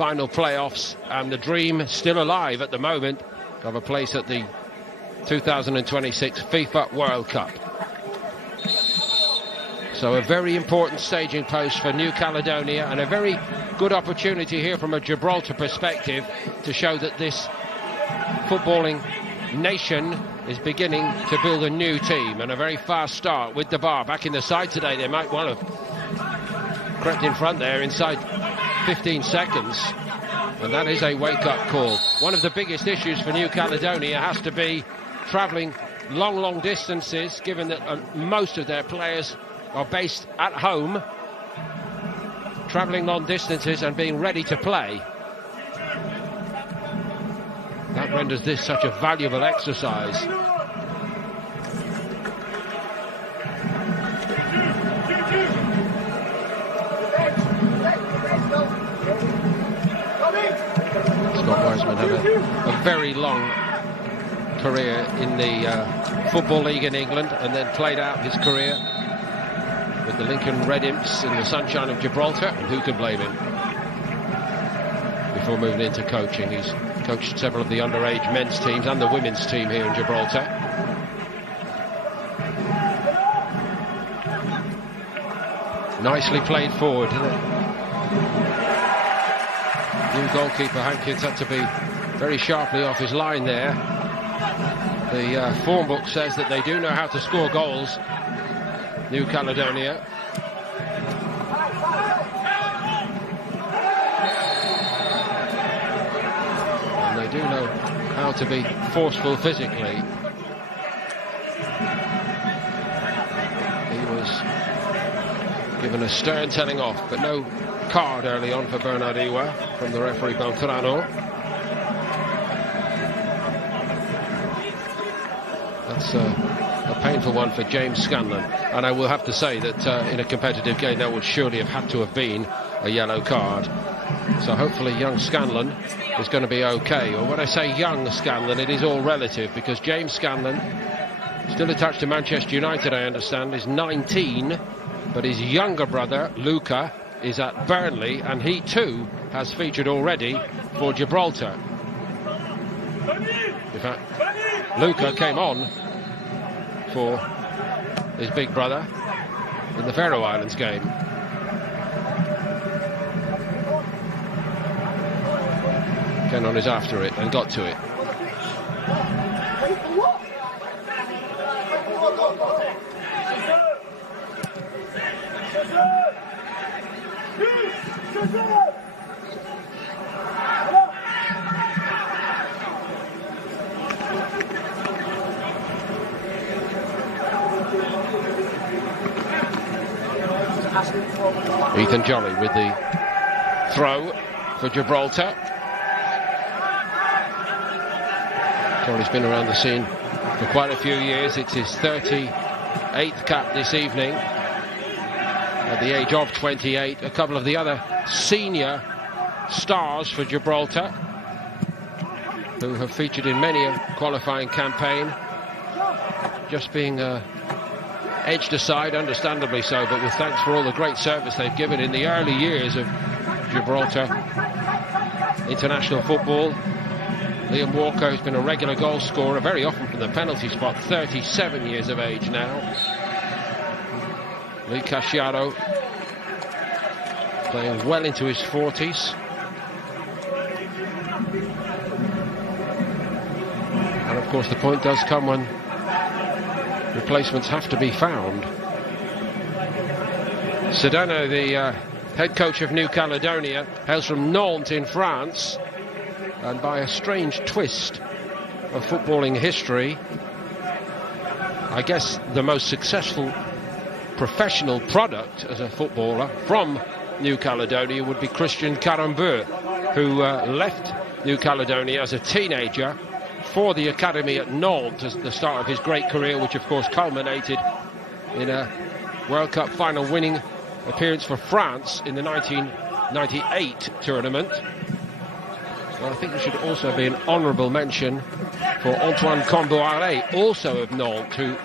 final playoffs, and the dream still alive at the moment of a place at the 2026 FIFA World Cup. So a very important staging post for New Caledonia, and a very good opportunity here from a Gibraltar perspective to show that this footballing nation is beginning to build a new team. And a very fast start with the bar back in the side today. They might well have crept in front there inside 15 seconds, and that is a wake-up call. One of the biggest issues for New Caledonia has to be travelling long distances, given that most of their players are based at home, travelling long distances and being ready to play. That renders this such a valuable exercise. Scott Wiseman had a very long career in the Football League in England, and then played out his career with the Lincoln Red Imps in the sunshine of Gibraltar, and who can blame him? Before moving into coaching, he's coached several of the underage men's teams and the women's team here in Gibraltar. Nicely played forward. New goalkeeper Hankins had to be very sharply off his line there. The form book says that they do know how to score goals, New Caledonia. And they do know how to be forceful physically. He was given a stern telling off, but no card early on for Bernard Iwa from the referee Beltrano. That's a painful one for James Scanlon, and I will have to say that in a competitive game that would surely have had to have been a yellow card. So hopefully young Scanlon is going to be okay. Or when I say young Scanlon, it is all relative, because James Scanlon, still attached to Manchester United I understand, is 19, but his younger brother Luca is at Burnley, and he too has featured already for Gibraltar. In fact, Luca came on for his big brother in the Faroe Islands game. Kennon is after it and got to it. Ethan Jolly with the throw for Gibraltar. Jolly's been around the scene for quite a few years. It's his 38th cap this evening. At the age of 28, a couple of the other senior stars for Gibraltar, who have featured in many a qualifying campaign, just being edged aside, understandably so, but with thanks for all the great service they've given in the early years of Gibraltar international football. Liam Walker has been a regular goal scorer, very often from the penalty spot, 37 years of age now. Lee Casciaro playing well into his 40s. And of course the point does come when replacements have to be found. Sedano, the head coach of New Caledonia, hails from Nantes in France, and by a strange twist of footballing history, I guess the most successful professional product as a footballer from New Caledonia would be Christian Carambeu, who left New Caledonia as a teenager for the academy at Nantes at the start of his great career, which of course culminated in a World Cup final winning appearance for France in the 1998 tournament. Well, I think there should also be an honourable mention for Antoine Comboiré, also of Nantes, who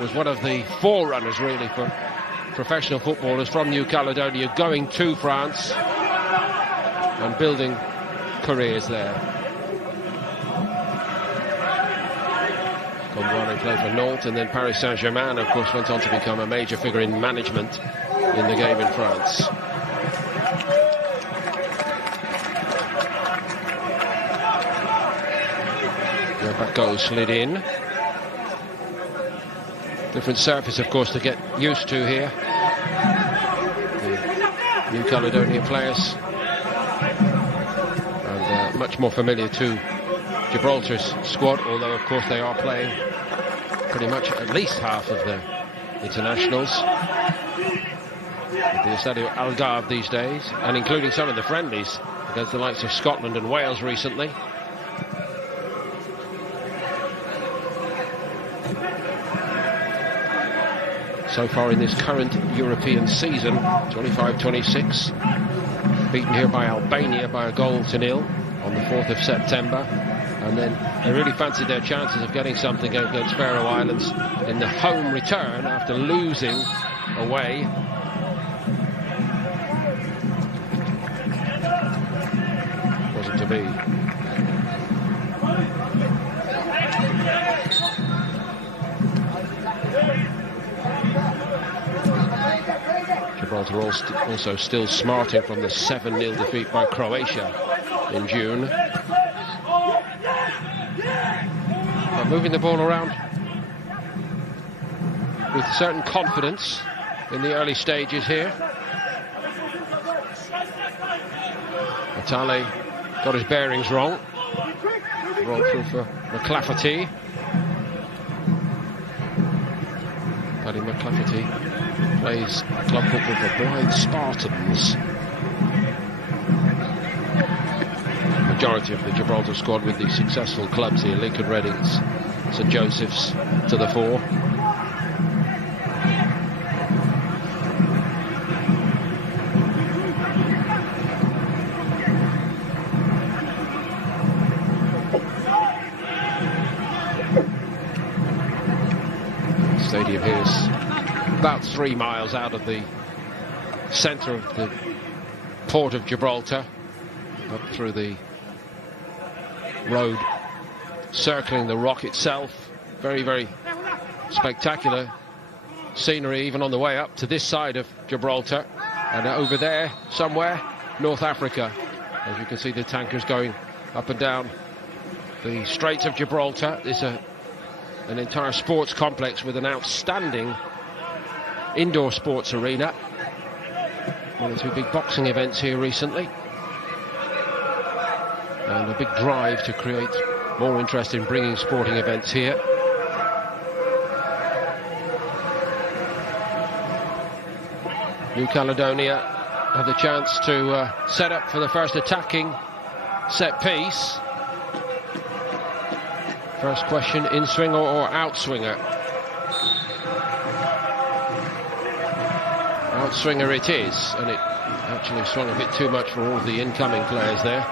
was one of the forerunners really for professional footballers from New Caledonia going to France. and building careers there. Gilbraltar played for Nantes and then Paris Saint-Germain, of course, went on to become a major figure in management in the game in France. Back slid in. Different surface, of course, to get used to here. The New Caledonia players. And much more familiar to Gibraltar's squad, although, of course, they are playing pretty much at least half of the internationals. At the Estadio Algarve these days, and including some of the friendlies against the likes of Scotland and Wales recently. So far in this current European season, 25-26, beaten here by Albania by a 0-0 on the 4th of September, and then they really fancied their chances of getting something against Faroe Islands in the home return after losing away. Wasn't to be. Gibraltar also still smarting from the 7-0 defeat by Croatia in June. But moving the ball around with certain confidence in the early stages here. Atale got his bearings wrong. Rolled through for McClafferty. Paddy McClafferty plays club football for Blind Spartans. Majority of the Gibraltar squad with the successful clubs here: Lincoln Reddings, St Joseph's to the fore. The stadium here is about 3 miles out of the centre of the port of Gibraltar, up through the road circling the rock itself. Very, very spectacular scenery even on the way up to this side of Gibraltar. And over there somewhere, North Africa. As you can see, the tankers going up and down the Straits of Gibraltar. There's an entire sports complex with an outstanding indoor sports arena. One or two big boxing events here recently, and a big drive to create more interest in bringing sporting events here. New Caledonia have the chance to set up for the first attacking set piece. First question: in-swinger or out-swinger? Out-swinger it is, and it actually swung a bit too much for all of the incoming players there.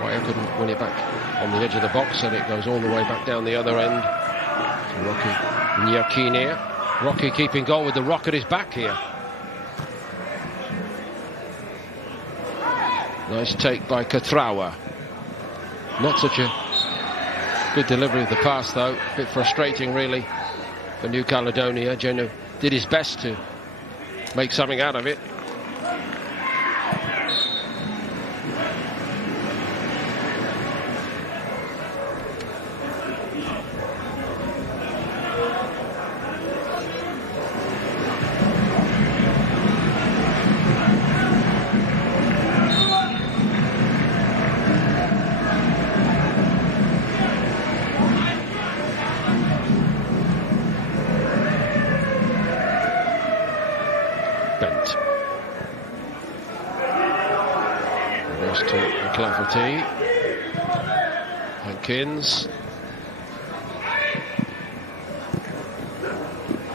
Wire couldn't win it back on the edge of the box, and it goes all the way back down the other end to Rocky Nyakini. Rocky keeping goal with the rock at his back here. Nice take by Catrawa. Not such a good delivery of the pass, though. A bit frustrating, really, for New Caledonia. Geno did his best to make something out of it. Hankins.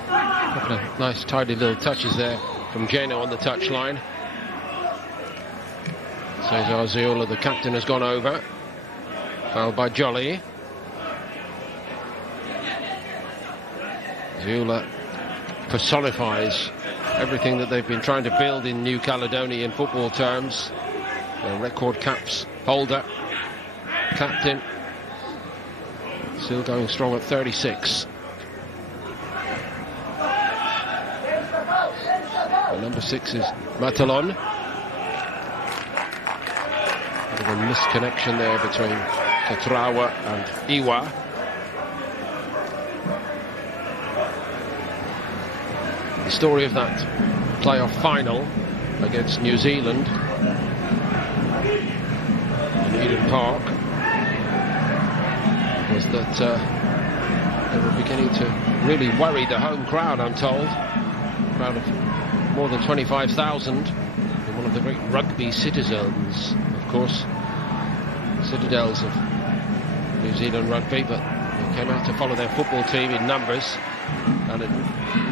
Couple of nice tidy little touches there from Geno on the touchline. Cesar Ziola, the captain, has gone over. Fouled by Jolly. Ziola personifies everything that they've been trying to build in New Caledonia in football terms. The record caps holder, captain, still going strong at 36. And number 6 is Matalon. Bit of a misconnection there between Katrawa and Iwa. The story of that playoff final against New Zealand in Eden Park was that they were beginning to really worry the home crowd, I'm told. A crowd of more than 25,000 in one of the great rugby citadels, of course, citadels of New Zealand rugby, but they came out to follow their football team in numbers. And at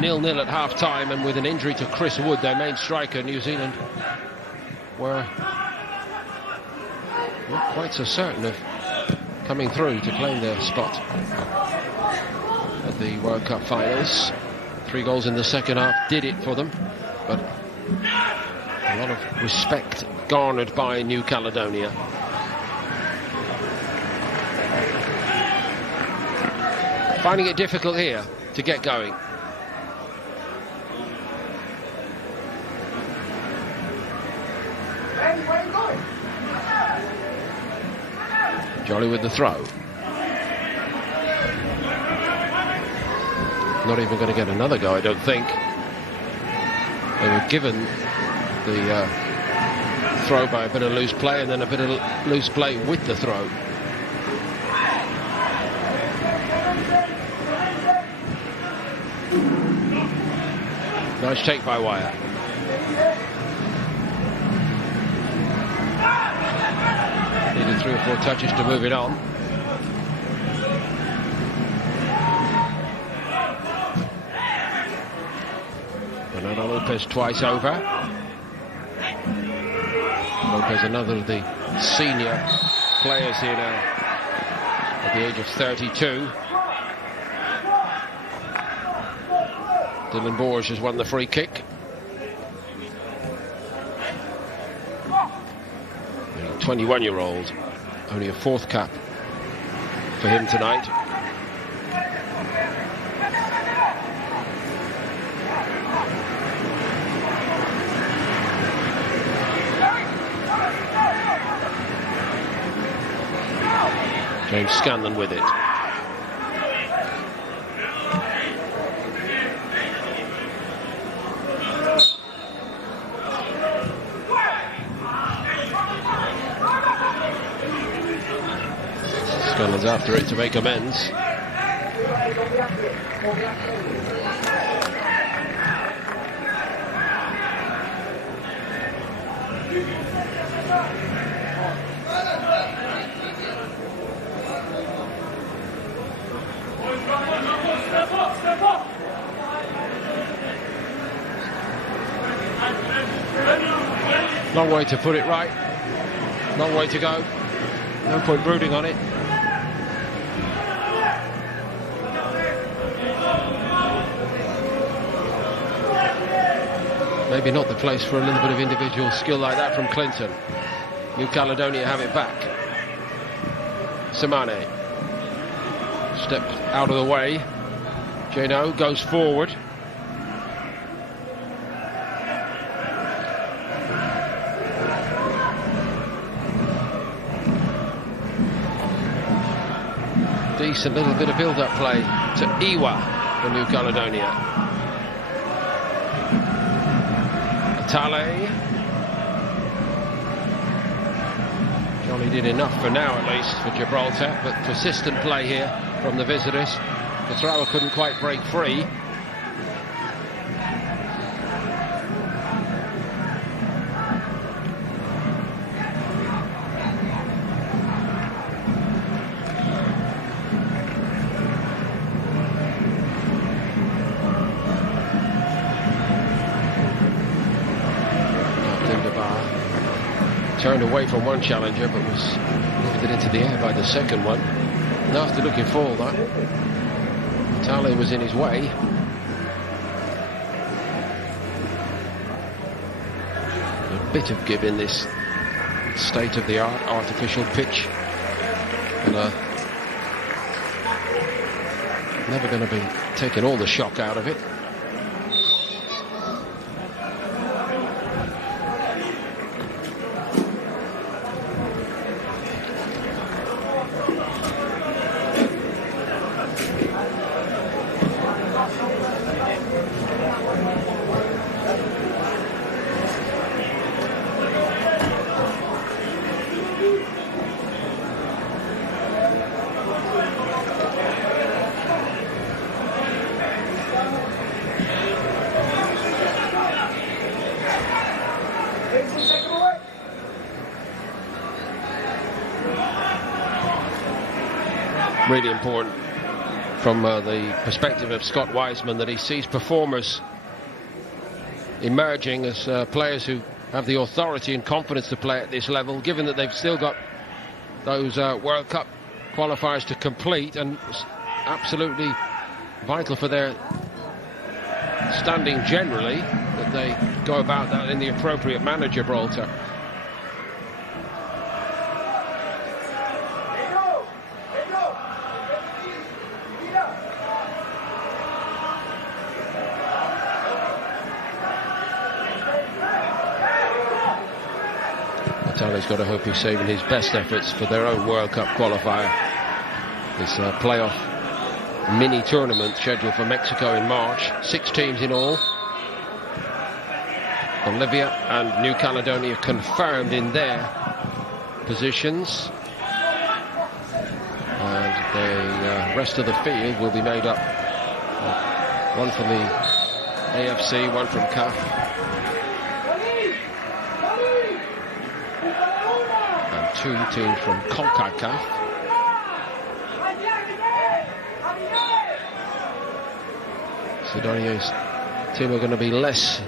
0-0 at half-time, and with an injury to Chris Wood, their main striker, New Zealand were not quite so certain of coming through to claim their spot at the World Cup finals. 3 goals in the second half did it for them, but a lot of respect garnered by New Caledonia. Finding it difficult here to get going. Jolly with the throw. Not even going to get another go, I don't think. They were given the throw by a bit of loose play, and then a bit of loose play with the throw. Nice take by Wire. Needed 3 or 4 touches to move it on. Bernardo Lopez twice over. Lopez, another of the senior players here now, at the age of 32. Dylan Borges has won the free kick. 21-year-old, only a 4th cap for him tonight. James Scanlon with it. Scanlon's after it to make amends. Long way to put it right. Long way to go. No point brooding on it. Maybe not the place for a little bit of individual skill like that from Clinton. New Caledonia have it back. Samane steps out of the way. Jano goes forward. Decent little bit of build-up play to Iwa for New Caledonia. Tale. Johnny did enough for now, at least, for Gibraltar, but persistent play here from the visitors. The thrower couldn't quite break free. Turned away from one challenger, but was lifted into the air by the second one. Nasty looking fall, that. Tale was in his way. bit of give in this state-of-the-art artificial pitch. And never going to be taking all the shock out of it. Really important from the perspective of Scott Wiseman that he sees performers emerging as players who have the authority and confidence to play at this level, given that they've still got those World Cup qualifiers to complete, and it's absolutely vital for their standing generally that they go about that in the appropriate manner, Gilbraltar. He's got to hope he's saving his best efforts for their own World Cup qualifier. This playoff mini tournament scheduled for Mexico in March. 6 teams in all. Bolivia and New Caledonia confirmed in their positions. And the rest of the field will be made up. One from the AFC, one from CAF. 2 teams from CONCACAF. Sidonia's team are going to be less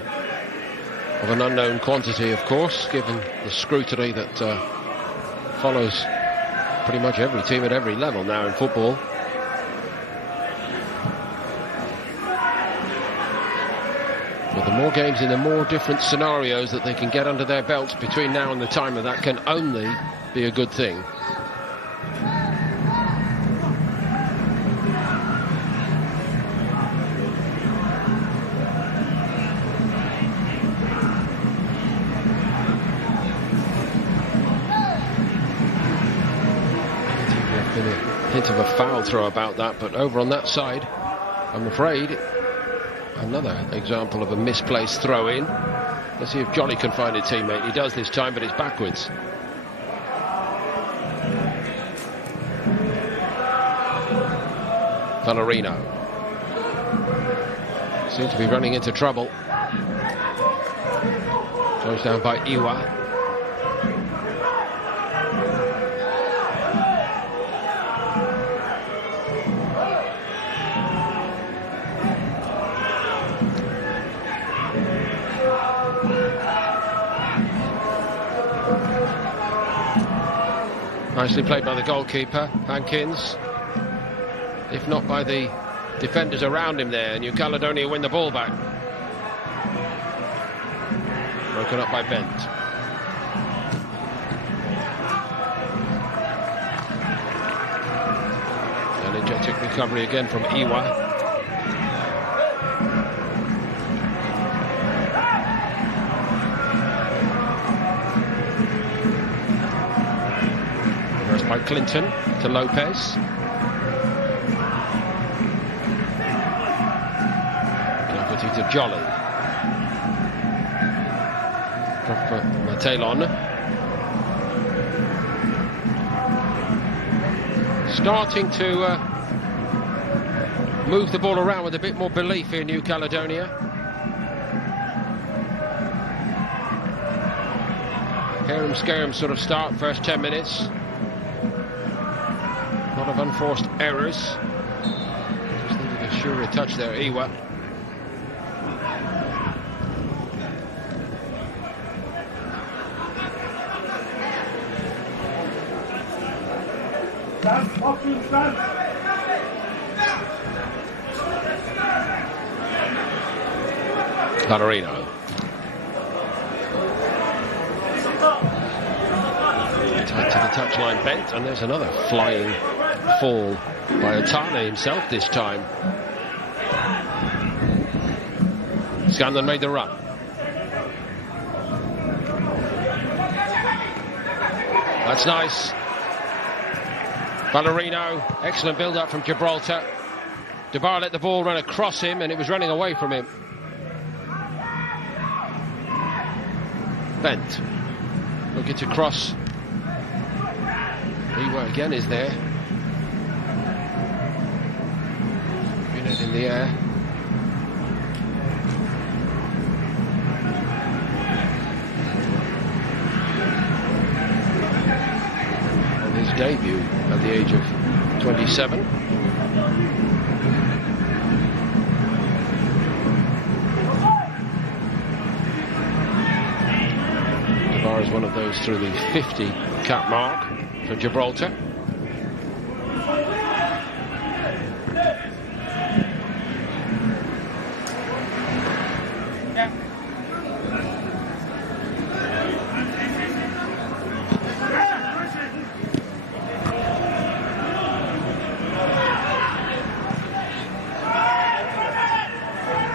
of an unknown quantity, of course, given the scrutiny that follows pretty much every team at every level now in football. But the more games in the more different scenarios that they can get under their belts between now and the time of that can only be a good thing. There's been a hint of a foul throw about that, but over on that side, I'm afraid, another example of a misplaced throw-in. Let's see if Johnny can find a teammate. He does this time, but it's backwards. Vallerino seems to be running into trouble. Goes down by Iwa. Nicely played by the goalkeeper, Hankins. If not by the defenders around him there. New Caledonia win the ball back. Broken up by Bent. Energetic recovery again from Iwa. Reversed by Clinton to Lopez. To Jolly. Drop for Matelon. Starting to move the ball around with a bit more belief here, New Caledonia. Harum scarum sort of start, first 10 minutes. A lot of unforced errors. Just needed a surer touch there, Iwa. Vallerino. touchline bent, and there's another flying fall by Otale himself this time. Scanlon made the run. That's nice. Ballerino, excellent build-up from Gibraltar. De Bar let the ball run across him, and it was running away from him. Bent, looking to cross. Iwa again is there. Unit in the air. On his debut at the age of 27. Is one of those through the 50 cap mark for Gibraltar.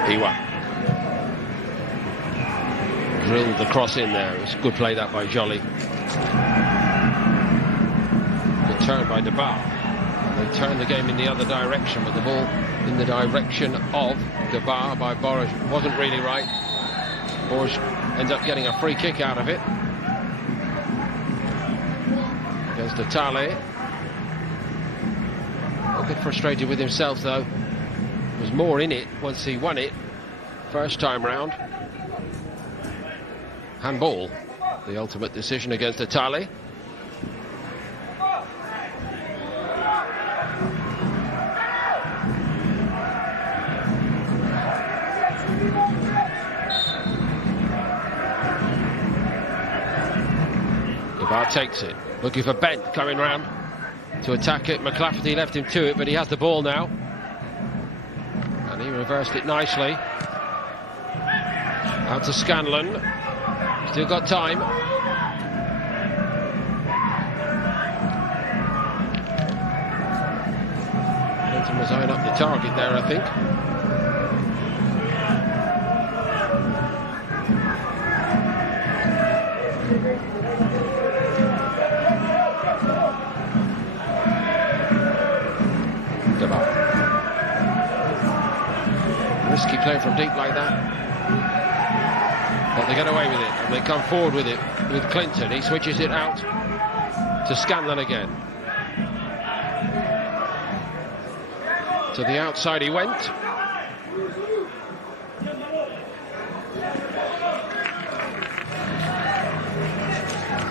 Iwa drilled the cross in there. It was a good play that by Jolly. Good turn by De Bar. They turned the game in the other direction, but the ball in the direction of De Bar by Boris wasn't really right. Boris ends up getting a free kick out of it against Otale. A bit frustrated with himself though. There was more in it once he won it first time round. Handball, the ultimate decision against Otale. De Bar takes it, looking for Bent coming round to attack it. McClafferty left him to it, but he has the ball now. And he reversed it nicely. Out to Scanlon. Still got time. Clinton was eyeing up the target there, I think. De Bar. Risky play from deep like that. But they get away with it, and they come forward with it with Clinton. He switches it out to Scanlon again. To the outside he went.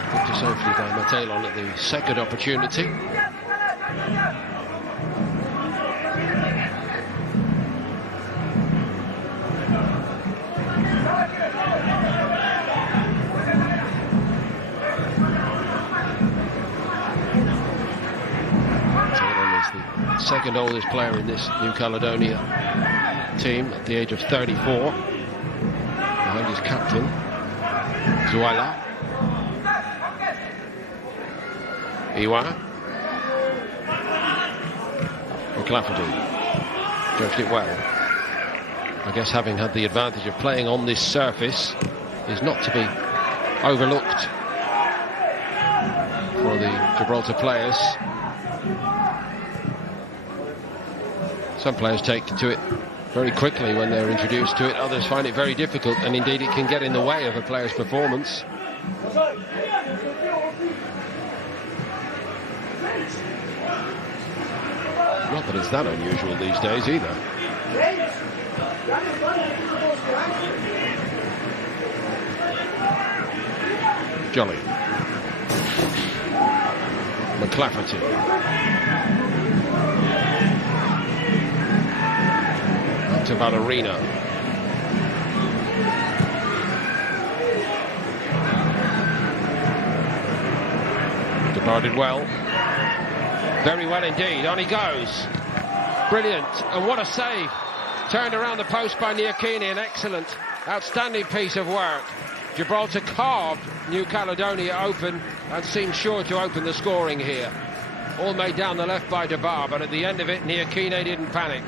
Put to safety by Mattelon at the second opportunity. Second oldest player in this New Caledonia team at the age of 34, behind his captain Zuala. Iwa. McClafferty judged it well. I guess having had the advantage of playing on this surface is not to be overlooked for the Gibraltar players. Some players take to it very quickly when they're introduced to it. Others find it very difficult, and indeed it can get in the way of a player's performance. Not that it's that unusual these days either. Jolly. McClafferty. To Ballerino. De Bar did well. Very well indeed. On he goes. Brilliant. And what a save. Turned around the post by Niakini. An excellent, outstanding piece of work Gibraltar carved New Caledonia open and seemed sure to open the scoring here. All made down the left by Debar, but at the end of it, Niakine didn't panic.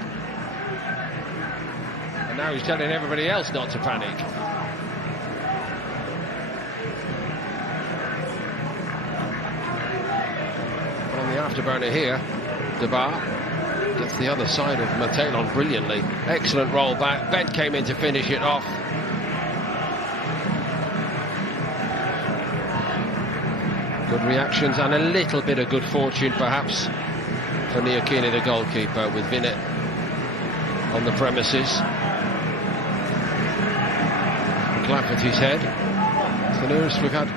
And now he's telling everybody else not to panic. But on the afterburner here, Debar gets the other side of Matelon brilliantly. Excellent roll back. Bent came in to finish it off. Good reactions and a little bit of good fortune perhaps for Niakine, the goalkeeper, with Vinet on the premises. Clafferty's head. It's the nearest we've had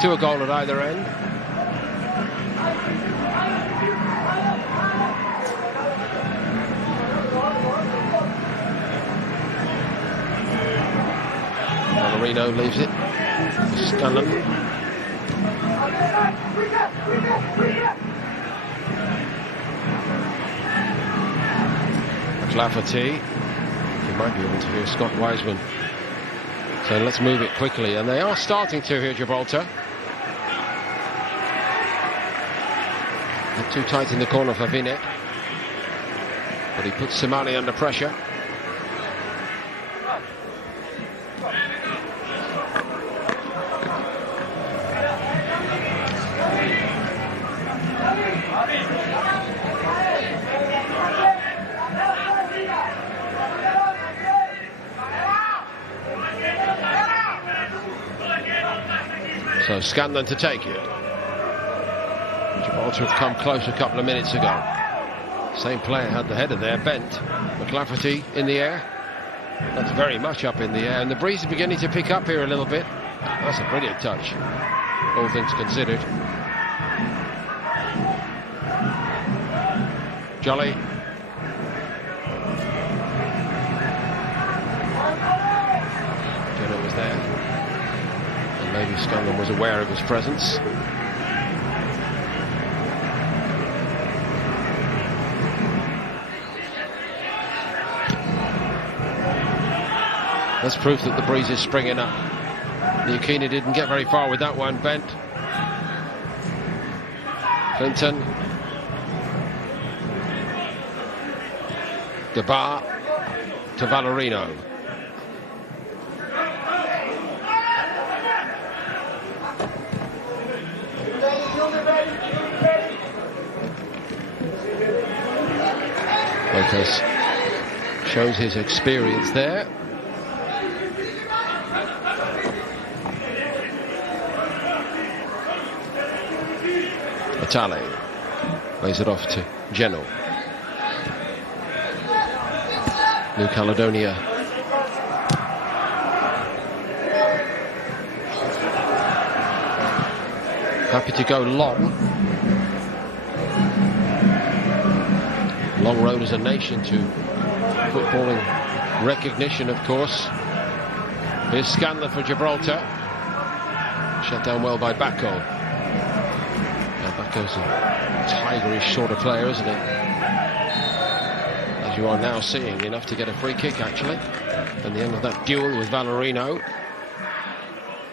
to a goal at either end. Marino leaves it. Scanlon. Clafferty. You might be able to hear Scott Wiseman. So let's move it quickly, and they are starting to here, Gibraltar. Not too tight in the corner for Vinet, but he puts Simani under pressure. So Scanlon to take it. Gibraltar have come close a couple of minutes ago. Same player had the header there, Bent. McClafferty in the air. That's very much up in the air, and the breeze is beginning to pick up here a little bit. That's a brilliant touch, all things considered. Jolly. Jenner was there. Maybe Scanlon was aware of his presence. That's proof that the breeze is springing up. Niakine didn't get very far with that one. Bent. Clinton. Debar to Vallerino. Lopez shows his experience there. Atale lays it off to Geno. New Caledonia happy to go long. Long road as a nation to footballing recognition, of course. Here's Scanlon for Gibraltar. Shut down well by Bacco. Now Bacco's a tigerish sort of player, isn't he? As you are now seeing, enough to get a free kick, actually. And the end of that duel with Vallerino.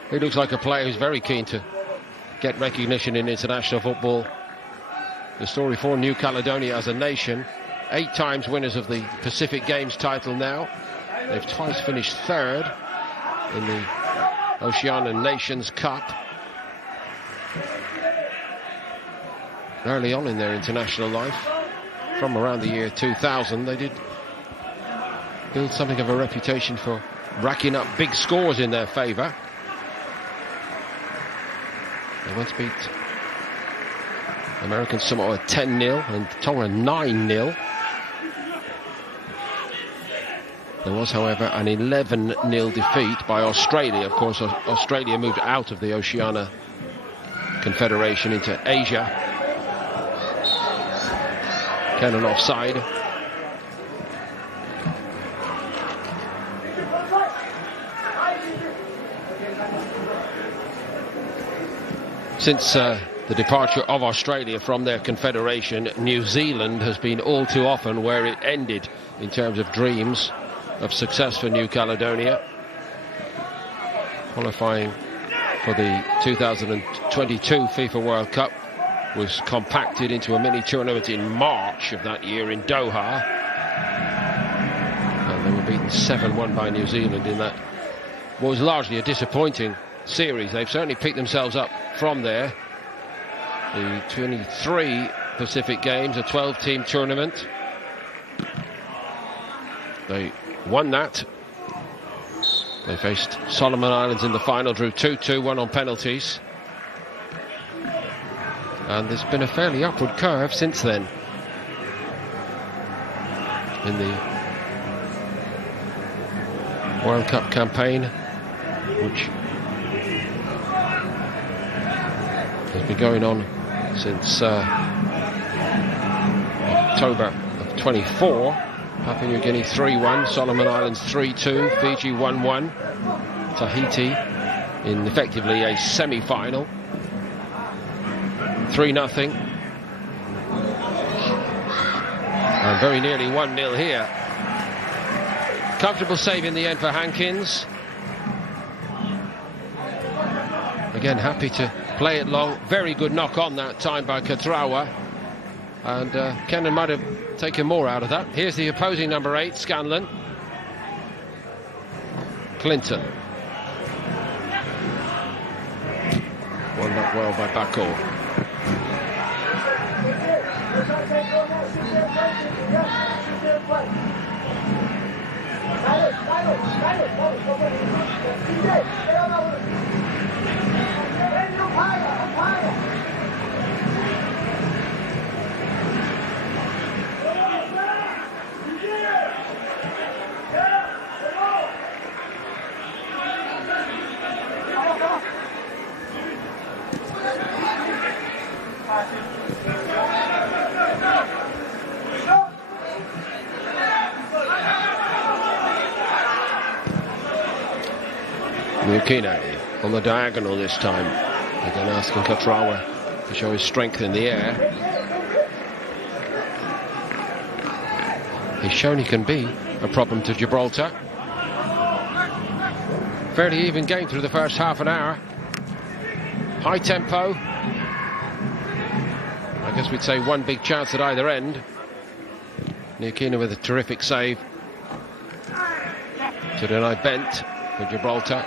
He looks like a player who's very keen to get recognition in international football. The story for New Caledonia as a nation. 8 times winners of the Pacific Games title now. They've twice finished third in the Oceania Nations Cup. Early on in their international life, from around the year 2000, they did build something of a reputation for racking up big scores in their favour. They once beat American Samoa 10-0 and Tonga 9-0. There was, however, an 11-0 defeat by Australia. Of course, Australia moved out of the Oceania Confederation into Asia. Cannon offside. Since the departure of Australia from their confederation, New Zealand has been all too often where it ended in terms of dreams of success for New Caledonia. qualifying for the 2022 FIFA World Cup was compacted into a mini tournament in March of that year in Doha, and they were beaten 7-1 by New Zealand in that what was largely a disappointing series. They've certainly picked themselves up from there. The 23 Pacific Games, a 12-team tournament. They won that. They faced Solomon Islands in the final, drew 2-2, won on penalties. And there's been a fairly upward curve since then in the World Cup campaign, which has been going on since October of 24. Papua New Guinea 3-1, Solomon Islands 3-2, Fiji 1-1, Tahiti in effectively a semi-final 3-0, and very nearly 1-0 here. Comfortable save in the end for Hankins. Again, happy to play it long. Very good knock on that time by Katrawa, and Kennan might have taken more out of that. Here's the opposing number 8, Scanlon. Clinton. Won that well by Bakor. Mukine on the diagonal this time. Again asking Katrawa to show his strength in the air. He's shown he can be a problem to Gibraltar. Fairly even game through the first half an hour. High tempo. I guess we'd say one big chance at either end. Mukine with a terrific save to deny Bent for Gibraltar.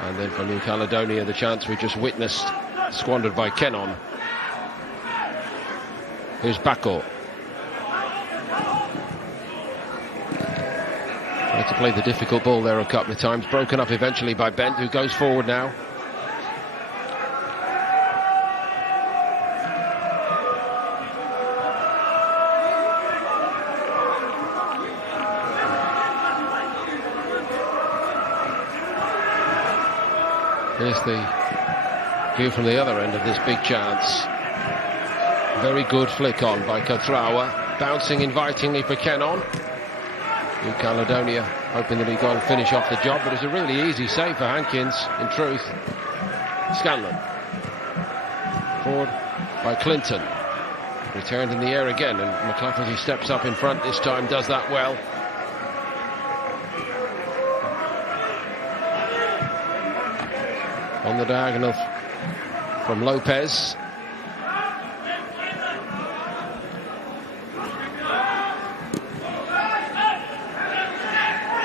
And then for New Caledonia, the chance we just witnessed, squandered by Kennan. Here's Bakor. Tried to play the difficult ball there a couple of times, broken up eventually by Bent, who goes forward now. Here's the view from the other end of this big chance. Very good flick on by Katrawa, bouncing invitingly for Kennan. New Caledonia hoping that he got to finish off the job, but it's a really easy save for Hankins, in truth. Scanlon. Forward by Clinton. Returned in the air again, and McClafferty steps up in front this time, does that well. On the diagonal from Lopez.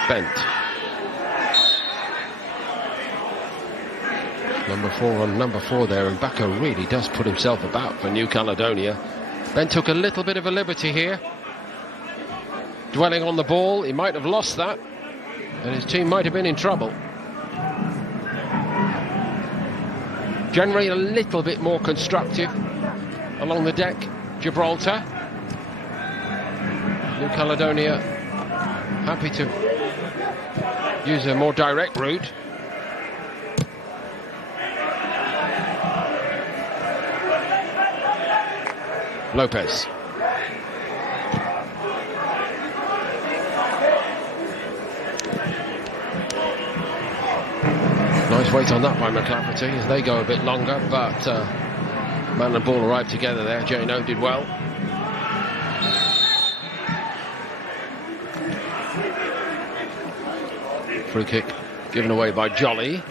Bent. Number 4 on number 4 there, and Bakor really does put himself about for New Caledonia. Bent took a little bit of a liberty here. Dwelling on the ball, he might have lost that, and his team might have been in trouble. Generally a little bit more constructive along the deck, Gibraltar. New Caledonia happy to use a more direct route. Lopez. Nice weight on that by McClafferty as they go a bit longer, but man and ball arrived together there. J-No did well. Free kick given away by Jolly.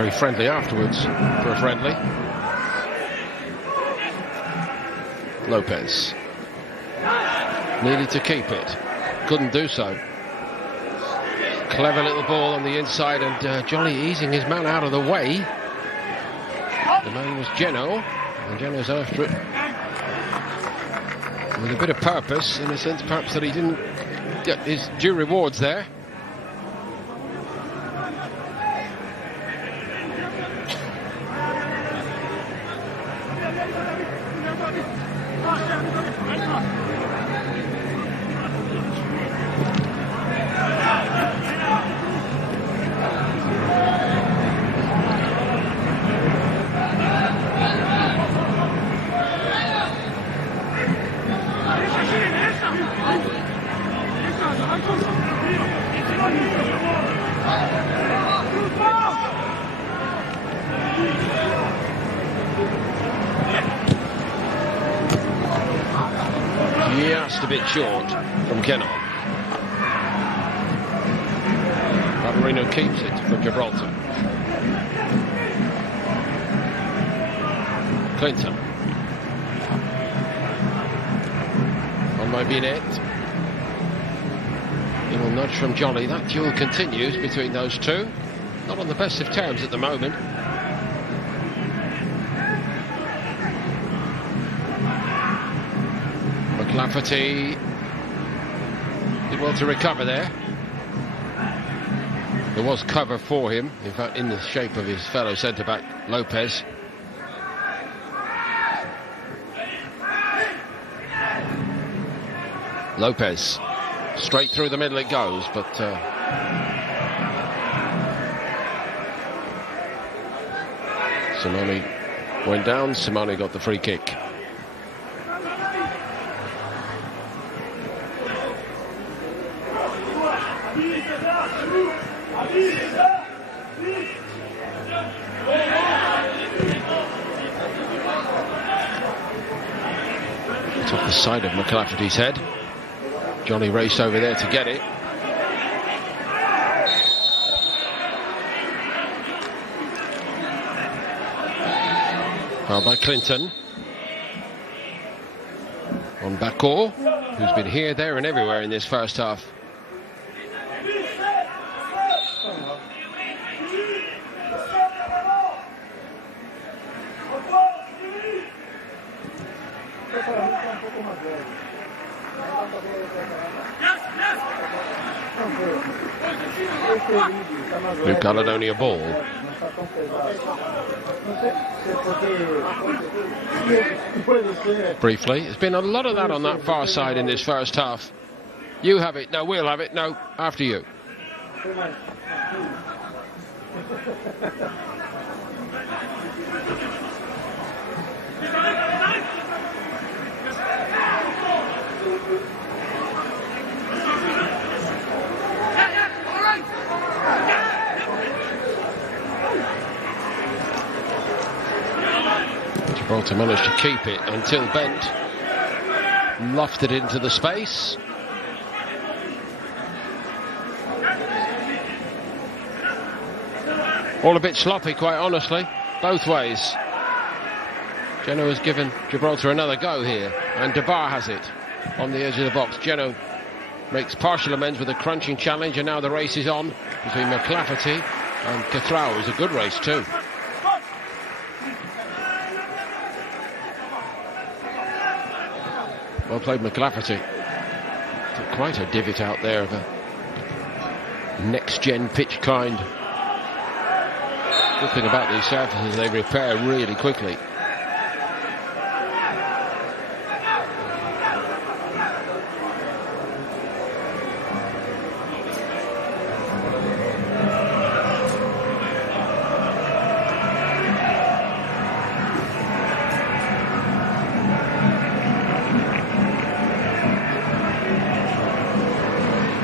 Very friendly afterwards for a friendly. Lopez needed to keep it, couldn't do so. Clever little ball on the inside, and Jolly easing his man out of the way. The man was Geno, and Geno's after it with a bit of purpose, in the sense perhaps that he didn't get his due rewards there. Just a bit short from Kenon. Marino keeps it from Gilbraltar. Clinton. On my net. Little nudge from Jolly. That duel continues between those two. Not on the best of terms at the moment. Lafferty did well to recover there. There was cover for him, in fact, in the shape of his fellow centre-back, Lopez. Lopez, straight through the middle it goes, but Simone went down, Simone got the free kick. Took the side of McLafferty's head. Johnny raced over there to get it. Foul by Clinton. On Bakor, who's been here, there and everywhere in this first half. New Caledonia ball. Briefly, there's been a lot of that on that far side in this first half. You have it, no, we'll have it, no, after you. Gilbraltar managed to keep it until Bent lofted it into the space. All a bit sloppy, quite honestly, both ways. Geno has given Gilbraltar another go here, and Debar has it on the edge of the box. Geno makes partial amends with a crunching challenge, and now the race is on between McLafferty and Cathrow. It's a good race too. Well played, McLafferty. Quite a divot out there of a next-gen pitch kind. Good thing about these surfaces, they repair really quickly.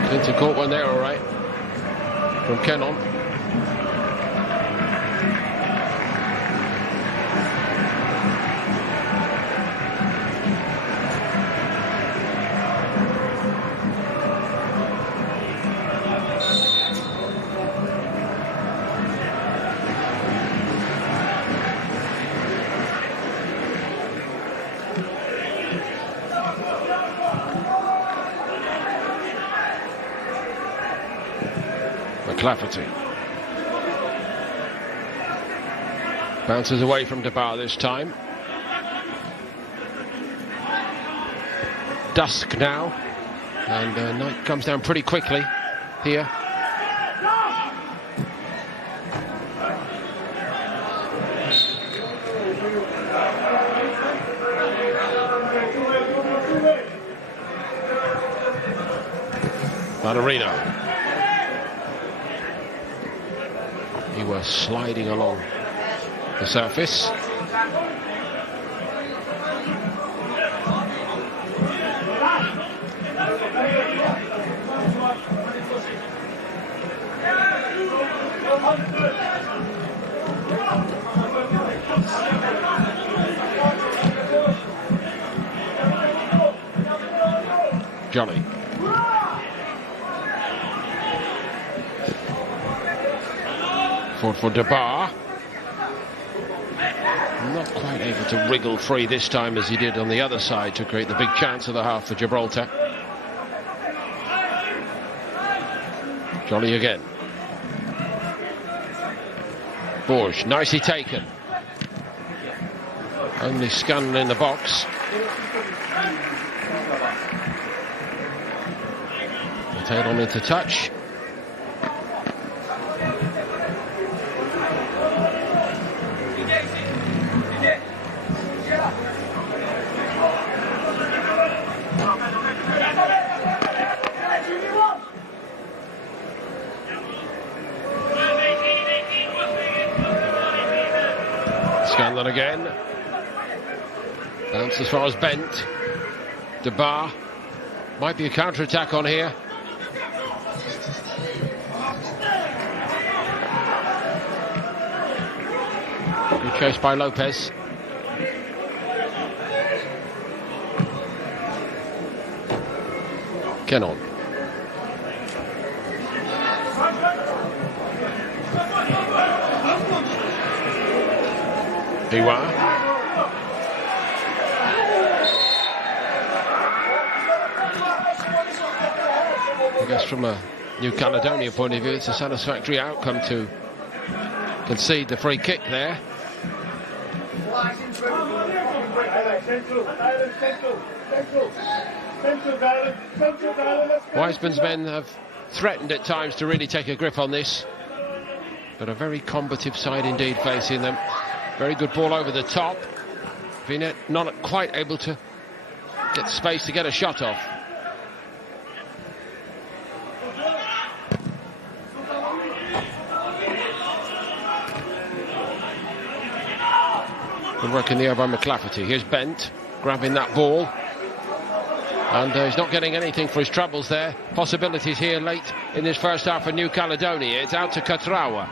Clinton caught one there, all right, from Kenon. McLafferty. Bounces away from DeBar this time. Dusk now, and night comes down pretty quickly here. Marino. He was sliding along the surface. Johnny. For DeBar. Not quite able to wriggle free this time as he did on the other side to create the big chance of the half for Gibraltar. Jolly again. Borges, nicely taken. Only Scanlon in the box. The tail on into touch. Scanlon again. Bounce as far as bent. DeBar. Might be a counter-attack on here. Good chase by Lopez. Kenon. Iwa. I guess from a New Caledonia point of view, it's a satisfactory outcome to concede the free kick there. Wiseman's men have threatened at times to really take a grip on this, but a very combative side indeed facing them. Very good ball over the top. Vinet not quite able to get space to get a shot off. Good work in the air by McLafferty. Here's Bent grabbing that ball. And he's not getting anything for his troubles there. Possibilities here late in this first half for New Caledonia. It's out to Katrawa.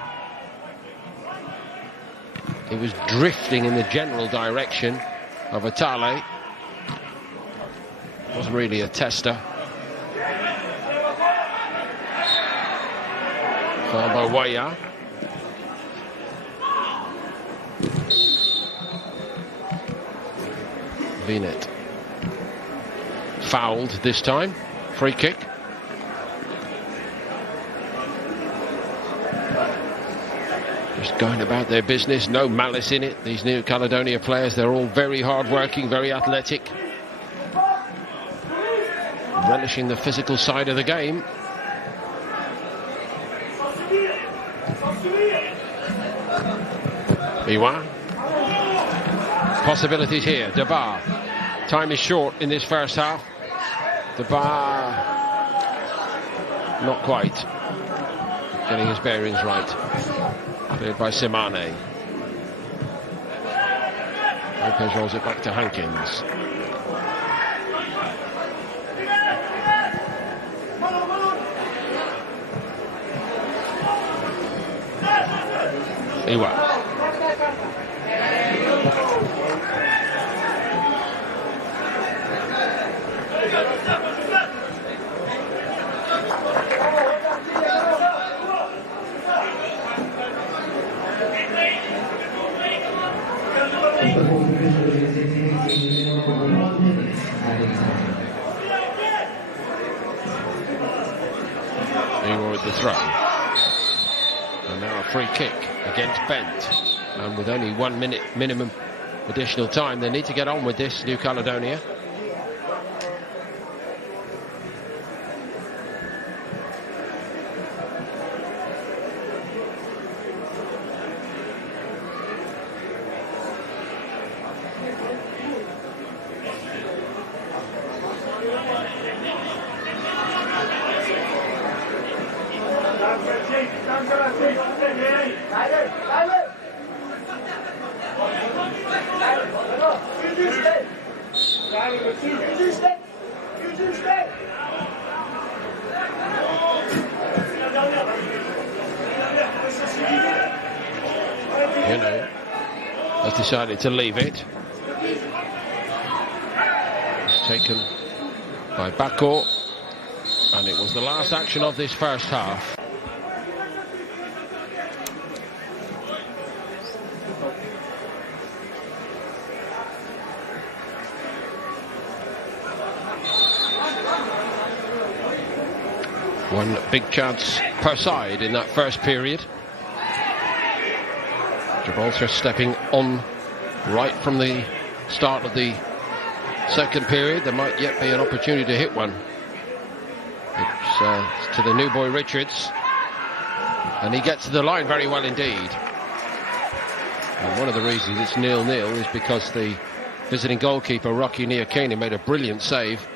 He was drifting in the general direction of Atale. Wasn't really a tester. Fouled by Waya. Vinet. Fouled this time. Free kick. Just going about their business, no malice in it. These New Caledonia players, they're all very hard-working, very athletic. Relishing the physical side of the game. Iwa. Possibilities here. DeBar. Time is short in this first half. DeBar. Not quite. Getting his bearings right. Cleared by Simane. Lopez rolls it back to Hankins. Iwa. Iwa with the throw. free kick against Bent, and with only 1 minute minimum additional time, they need to get on with this, New Caledonia. Has decided to leave it. It's taken by Bako, and it was the last action of this first half. One big chance per side in that first period. Gibraltar stepping on right from the start of the second period. There might yet be an opportunity to hit one. It's to the new boy Richards, and he gets to the line very well indeed. And one of the reasons it's 0-0 is because the visiting goalkeeper Rocky Niakini made a brilliant save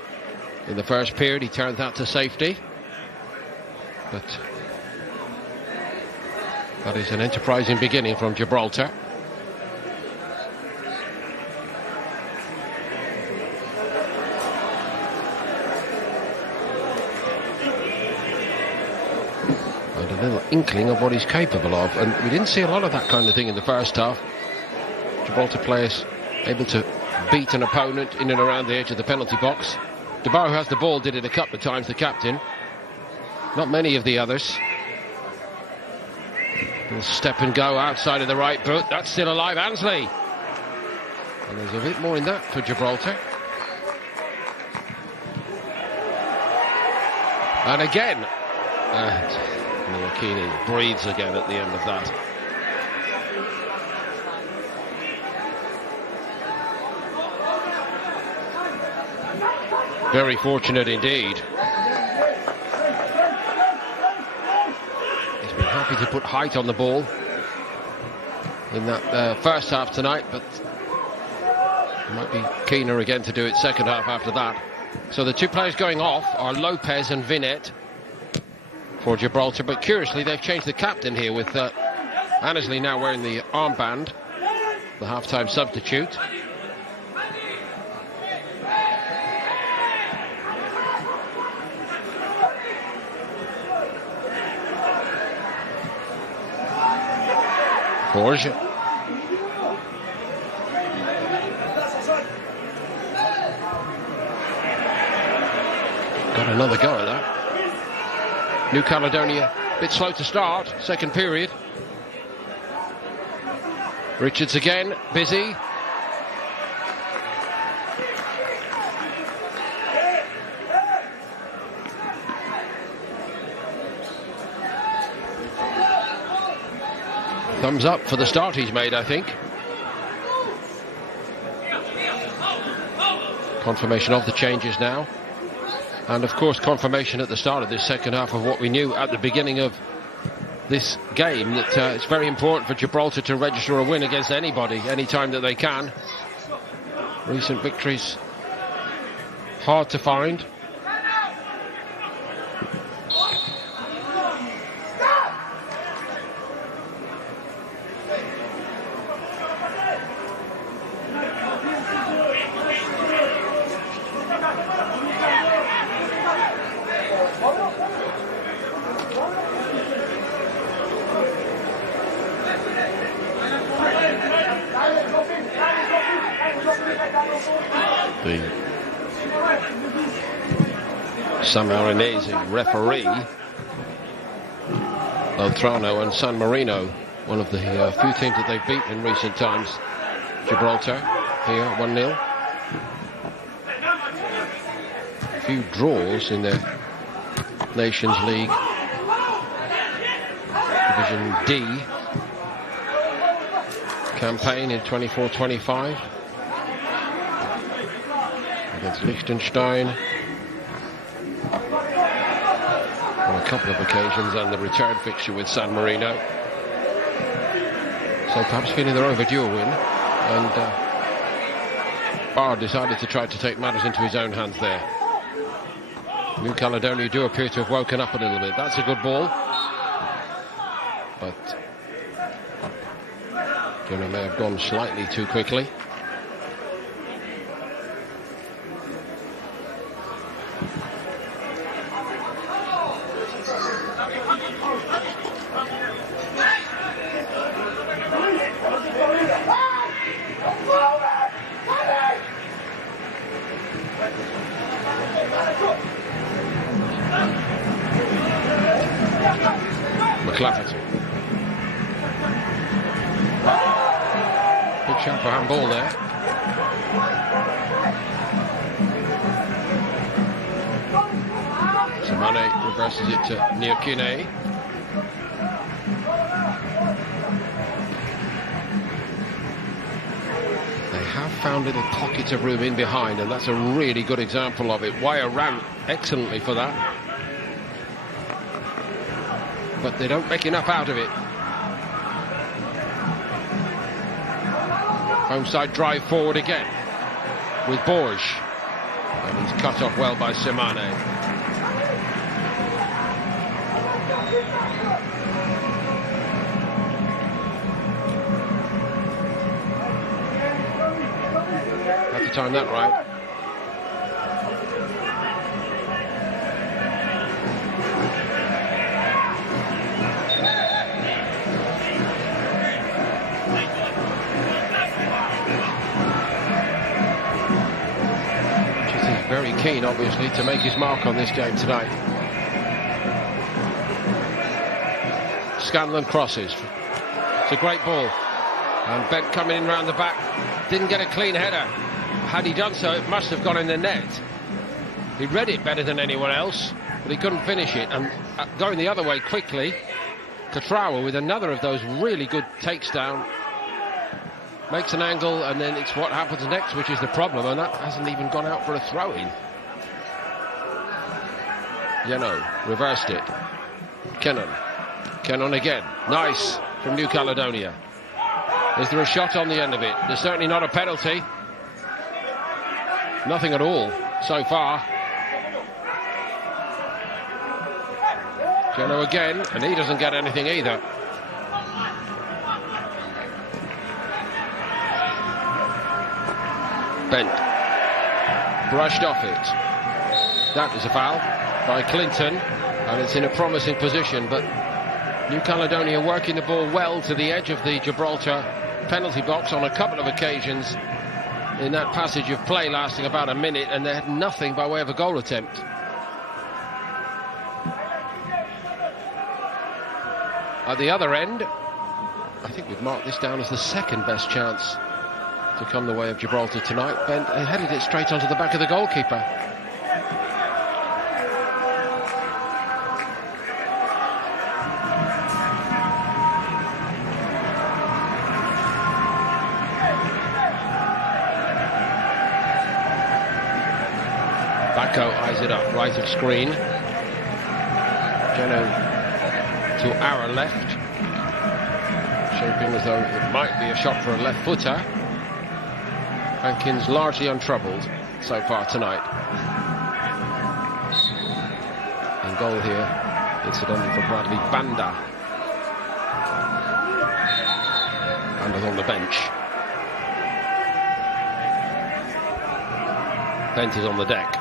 in the first period. He turned that to safety, but that is an enterprising beginning from Gibraltar. And a little inkling of what he's capable of, and we didn't see a lot of that kind of thing in the first half. Gibraltar players able to beat an opponent in and around the edge of the penalty box. Debar, who has the ball, did it a couple of times, the captain. Not many of the others. He'll step and go outside of the right boot. That's still alive, Ansley. And there's a bit more in that for Gibraltar. And again, Niakini breathes again at the end of that. Very fortunate indeed. Happy to put height on the ball in that first half tonight, but might be keener again to do it second half after that. So the two players going off are Lopez and Vinet for Gibraltar, but curiously they've changed the captain here, with Annesley now wearing the armband, the half-time substitute. Forge. Got another go at that. New Caledonia, a bit slow to start, second period. Richards again, busy. Thumbs up for the start he's made, I think. Confirmation of the changes now. And of course confirmation at the start of this second half of what we knew at the beginning of this game, that it's very important for Gibraltar to register a win against anybody, anytime that they can. Recent victories hard to find. The Samarinese referee, Othrano and San Marino, one of the few teams that they've beat in recent times. Gibraltar here 1-0. A few draws in their Nations League Division D campaign in 24-25 against Liechtenstein on a couple of occasions, and the return fixture with San Marino. So perhaps feeling they're overdue a win, and Barr decided to try to take matters into his own hands there. New Caledonia do appear to have woken up a little bit. That's a good ball, but Gunnar may have gone slightly too quickly. Big shot for handball there. Simone reverses it to Niokine. They have found little pockets of room in behind, and that's a really good example of it. Wire ran excellently for that, but they don't make enough out of it. Homeside drive forward again with Borges, and he's cut off well by Simone. Had to time that right. Very keen, obviously, to make his mark on this game tonight. Scanlon crosses. It's a great ball. And Bent coming in round the back. Didn't get a clean header. Had he done so, it must have gone in the net. He read it better than anyone else, but he couldn't finish it. And going the other way quickly, Catrawa with another of those really good takes down. Makes an angle, and then it's what happens next which is the problem, and that hasn't even gone out for a throw-in. Yeno reversed it. Kennon again. Nice from New Caledonia. Is there a shot on the end of it? There's certainly not a penalty. Nothing at all so far. Yeno again, and he doesn't get anything either. Bent brushed off it. That is a foul by Clinton, and it's in a promising position, but New Caledonia working the ball well to the edge of the Gibraltar penalty box on a couple of occasions in that passage of play lasting about a minute, and they had nothing by way of a goal attempt. At the other end, I think we've marked this down as the second best chance to come the way of Gibraltar tonight. Bent headed it straight onto the back of the goalkeeper. Bacco eyes it up, right of screen. Geno to our left, shaping as though it might be a shot for a left footer. Hankins largely untroubled so far tonight. In goal here, incidentally, for Bradley Banda. Banda's on the bench. Bent is on the deck.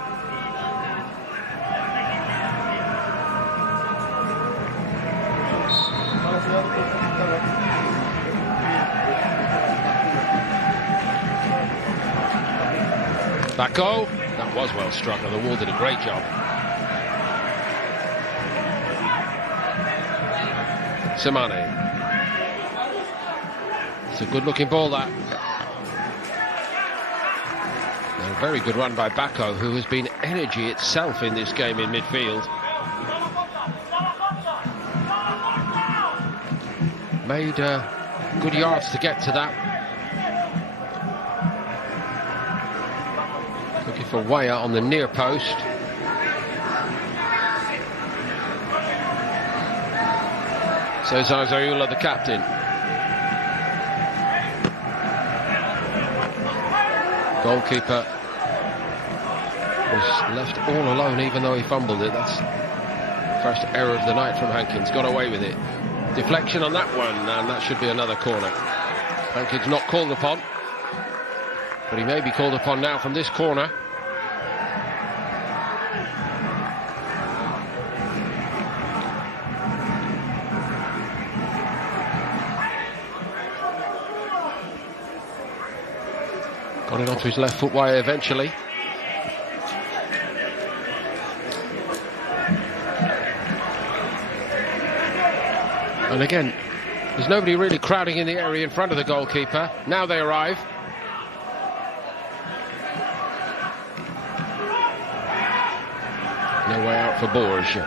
Bacco, that was well struck, and the wall did a great job. Simone. It's a good looking ball, that. And a very good run by Bacco, who has been energy itself in this game in midfield. made good yards to get to that. Looking for Weah on the near post. So it's Azarula, the captain. Goalkeeper was left all alone, even though he fumbled it. That's first error of the night from Hankins. Got away with it. Deflection on that one, and that should be another corner. Hankins not called upon, but he may be called upon now from this corner. Got it onto his left foot wire eventually. And again, there's nobody really crowding in the area in front of the goalkeeper. Now they arrive. No way out for Borges.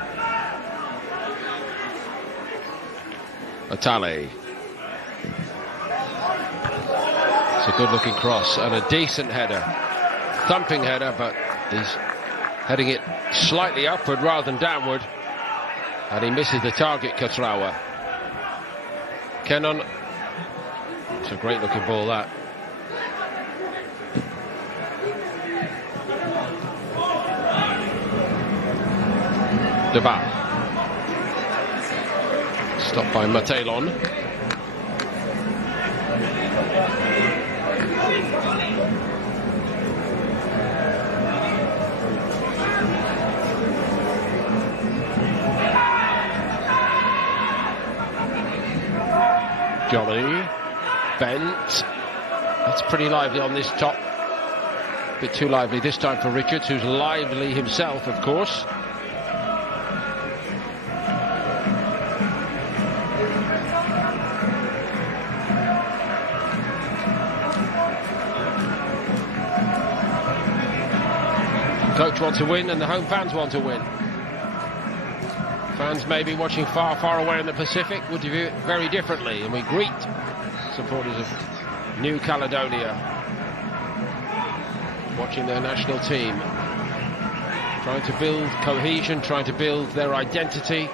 Atale. It's a good-looking cross and a decent header. Thumping header, but he's heading it slightly upward rather than downward. And he misses the target, Katrawa. Kennon. It's a great-looking ball, that. Deba. Stopped by Matelon. Johnny. Bent. That's pretty lively on this top. A bit too lively this time for Richards, who's lively himself, of course. Coach wants to win and the home fans want to win. Fans may be watching far, far away in the Pacific, would view it very differently, and we greet supporters of New Caledonia watching their national team, trying to build cohesion, trying to build their identity,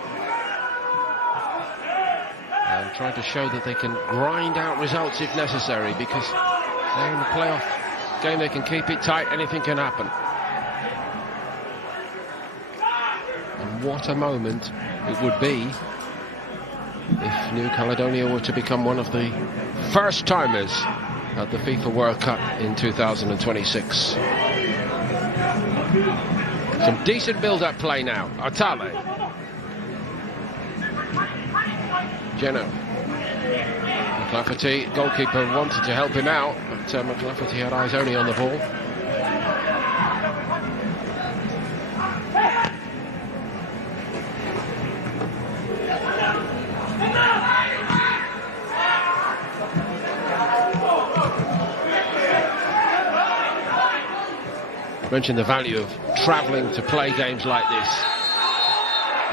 and trying to show that they can grind out results if necessary, because they're in the playoff game. They can keep it tight, anything can happen. And what a moment it would be if New Caledonia were to become one of the first timers at the FIFA World Cup in 2026. Some decent build-up play now. Atale. Geno. McLafferty, goalkeeper, wanted to help him out, but McLafferty had eyes only on the ball. Mentioned the value of travelling to play games like this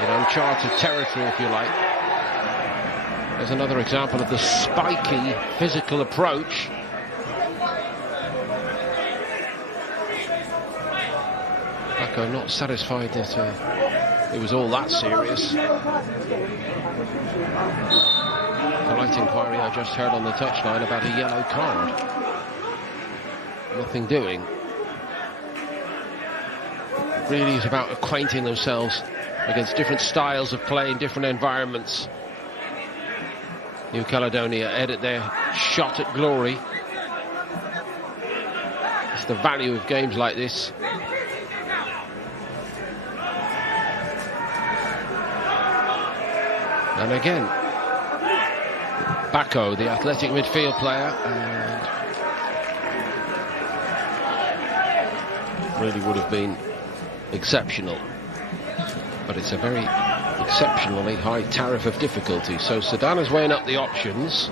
in uncharted territory, if you like. There's another example of the spiky physical approach. Paco not satisfied that it was all that serious. Polite inquiry I just heard on the touchline about a yellow card. Nothing doing. Really is about acquainting themselves against different styles of play in different environments. New Caledonia edit their shot at glory. It's the value of games like this. And again, Bacco, the athletic midfield player, and really would have been exceptional, but it's a very exceptionally high tariff of difficulty. So Sudan is weighing up the options.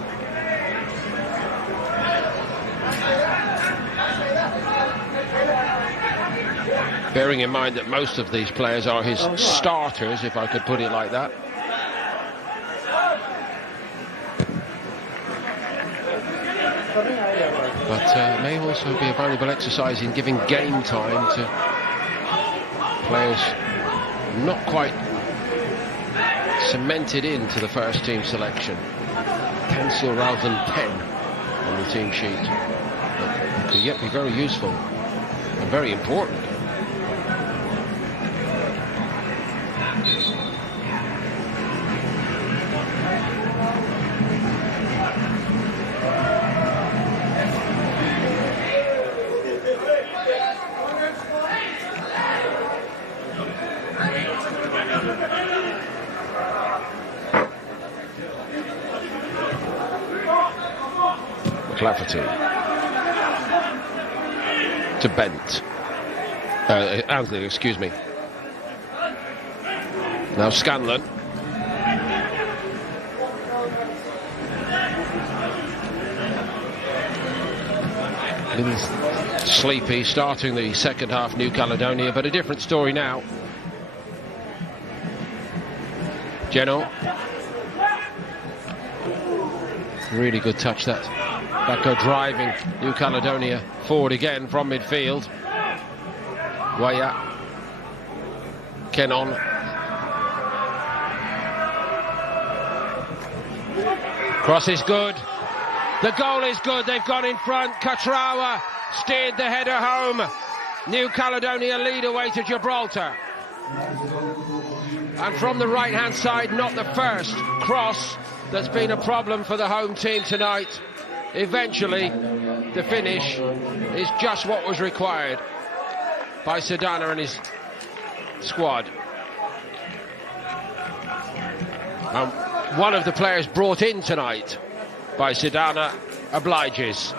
Bearing in mind that most of these players are his starters, if I could put it like that. but may also be a valuable exercise in giving game time to players not quite cemented into the first team selection. Pencil rather than pen on the team sheet. But it could yet be very useful and very important. McLafferty to Bent. Ansley, excuse me. Now Scanlon. A little sleepy starting the second half, New Caledonia, but a different story now. Geno. Really good touch that. That go driving New Caledonia forward again from midfield. Waya. Kenon. Cross is good. The goal is good. They've gone in front. Katrawa steered the header home. New Caledonia lead away to Gibraltar. And from the right-hand side, not the first cross that's been a problem for the home team tonight. Eventually, the finish is just what was required by Sedana and his squad. One of the players brought in tonight by Sedana obliges.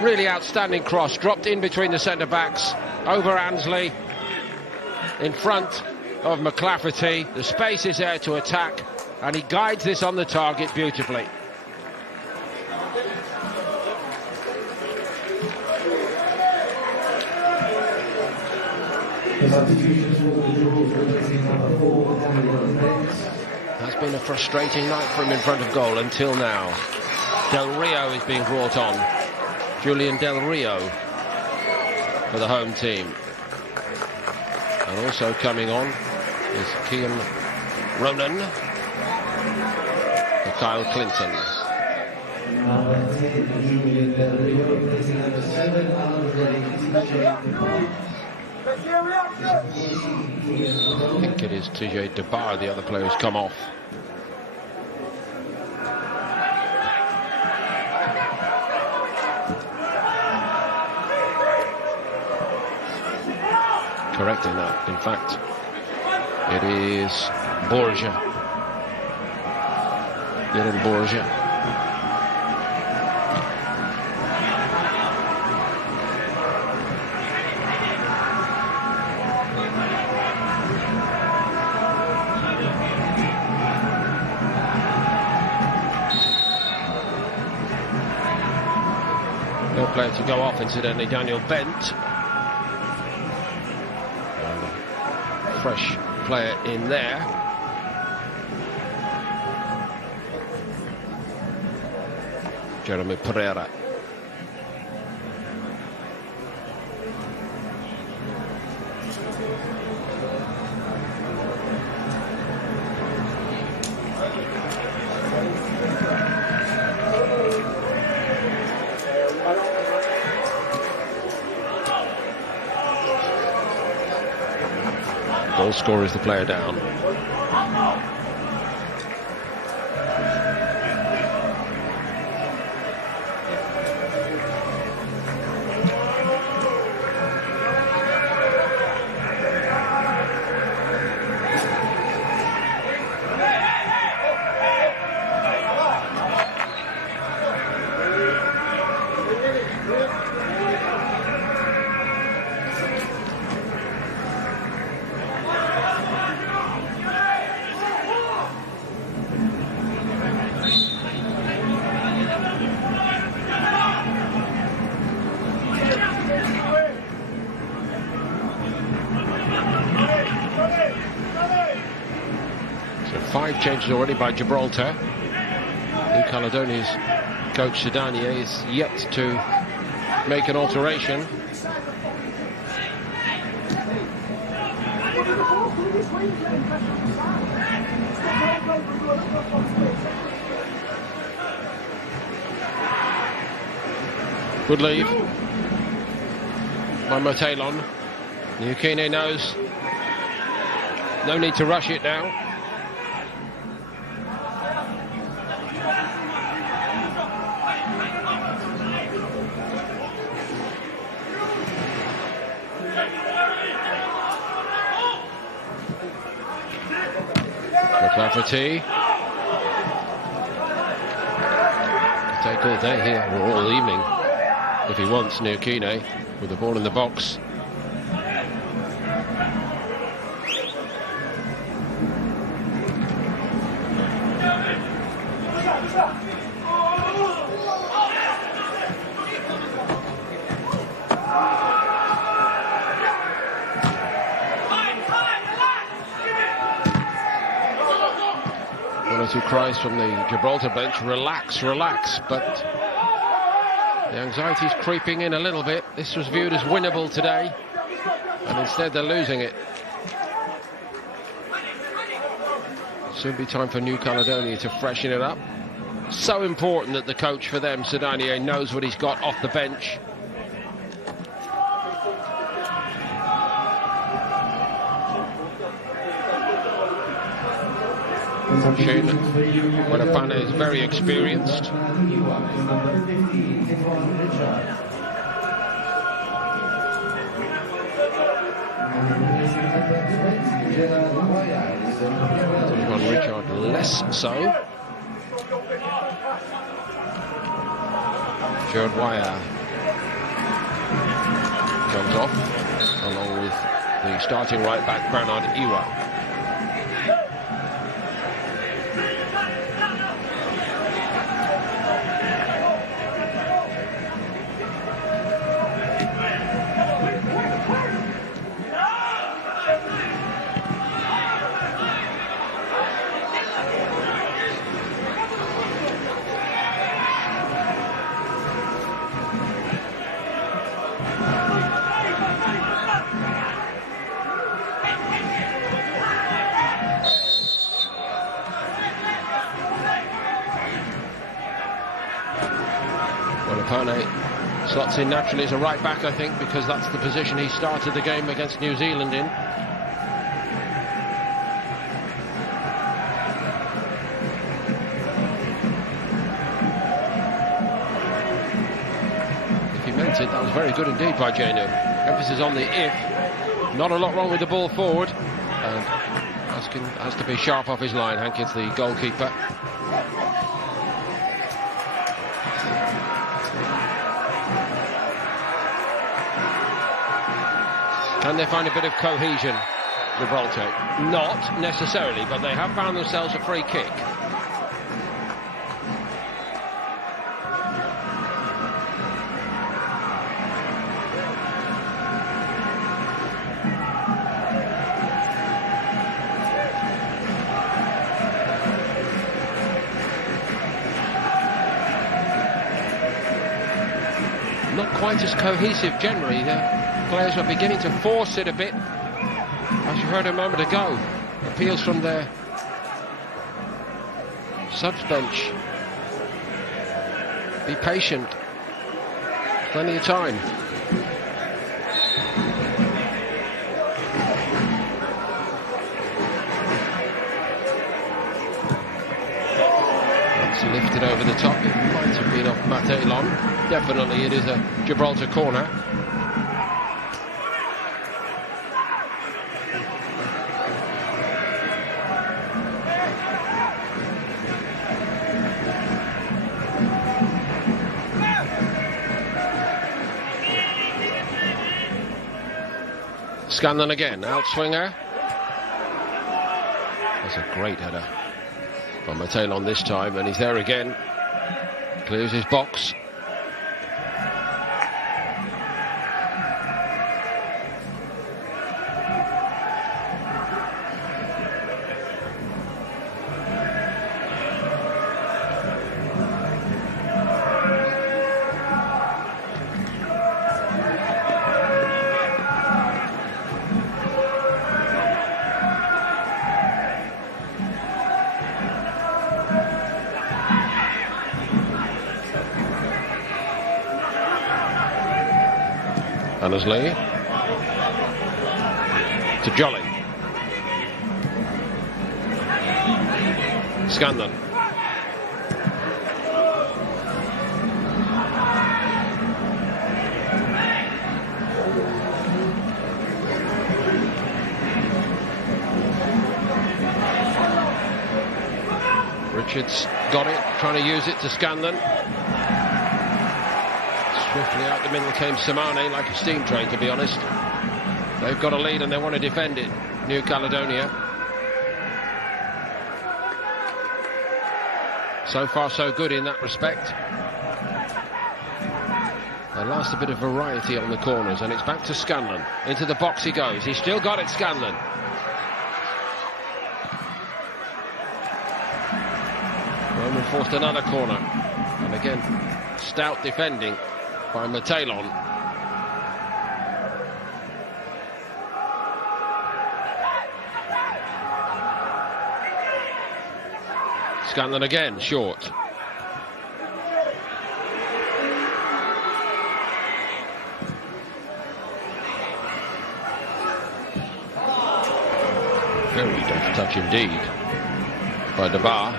Really outstanding cross, dropped in between the centre-backs, over Ansley, in front of McLafferty. The space is there to attack, and he guides this on the target beautifully. That's been a frustrating night for him in front of goal until now. Del Rio is being brought on. Julian Del Rio for the home team. And also coming on is Kian Ronan for Kyle Clinton. I think it is TJ Debar, the other player who's come off. Correcting that, in fact, it is Borgia. Dylan Borgia. No player to go off, incidentally, Daniel Bent. Fresh player in there. Jeremy Pereira. Goal scorer is the player down. So 5 changes already by Gibraltar. New Caledonia's coach Sedania is yet to make an alteration. Good leave by Motelon. Nukine knows no need to rush it now. McLafferty. Take all day here, or all evening, if he wants, Nukine, with the ball in the box. Two cries from the Gibraltar bench, relax, relax, but the anxiety's creeping in a little bit. This was viewed as winnable today, and instead they're losing it. Soon be time for New Caledonia to freshen it up. So important that the coach for them, Sedania, knows what he's got off the bench. Shane Wanapane is very experienced. Richard less so. Jared Wire comes off along with the starting right back Bernard Iwa. Slots in naturally as a right back, I think, because that's the position he started the game against New Zealand in. If he meant it, that was very good indeed by Janu. Emphasis on the if. Not a lot wrong with the ball forward. And has to be sharp off his line. Hankins, the goalkeeper. Can they find a bit of cohesion, Gibraltar? Not necessarily, but they have found themselves a free kick. Not quite as cohesive generally. Players are beginning to force it a bit, as you heard a moment ago. Appeals from their subs bench. Be patient. Plenty of time. That's lifted over the top. It might have been off Motelon. Definitely it is a Gibraltar corner. Scanlon again, outswinger. That's a great header from Motelon this time, and he's there again. Clears his box. Annesley to Jolly. Scanlon. Richards got it, trying to use it to Scanlon. Swiftly out the middle came Samane, like a steam train, to be honest. They've got a lead and they want to defend it, New Caledonia. So far so good in that respect. They lost a bit of variety on the corners, and it's back to Scanlon. Into the box he goes. He's still got it, Scanlon. Roman forced another corner, and again stout defending by Matalon. Scanlon again, short. Very deft touch indeed by Debar.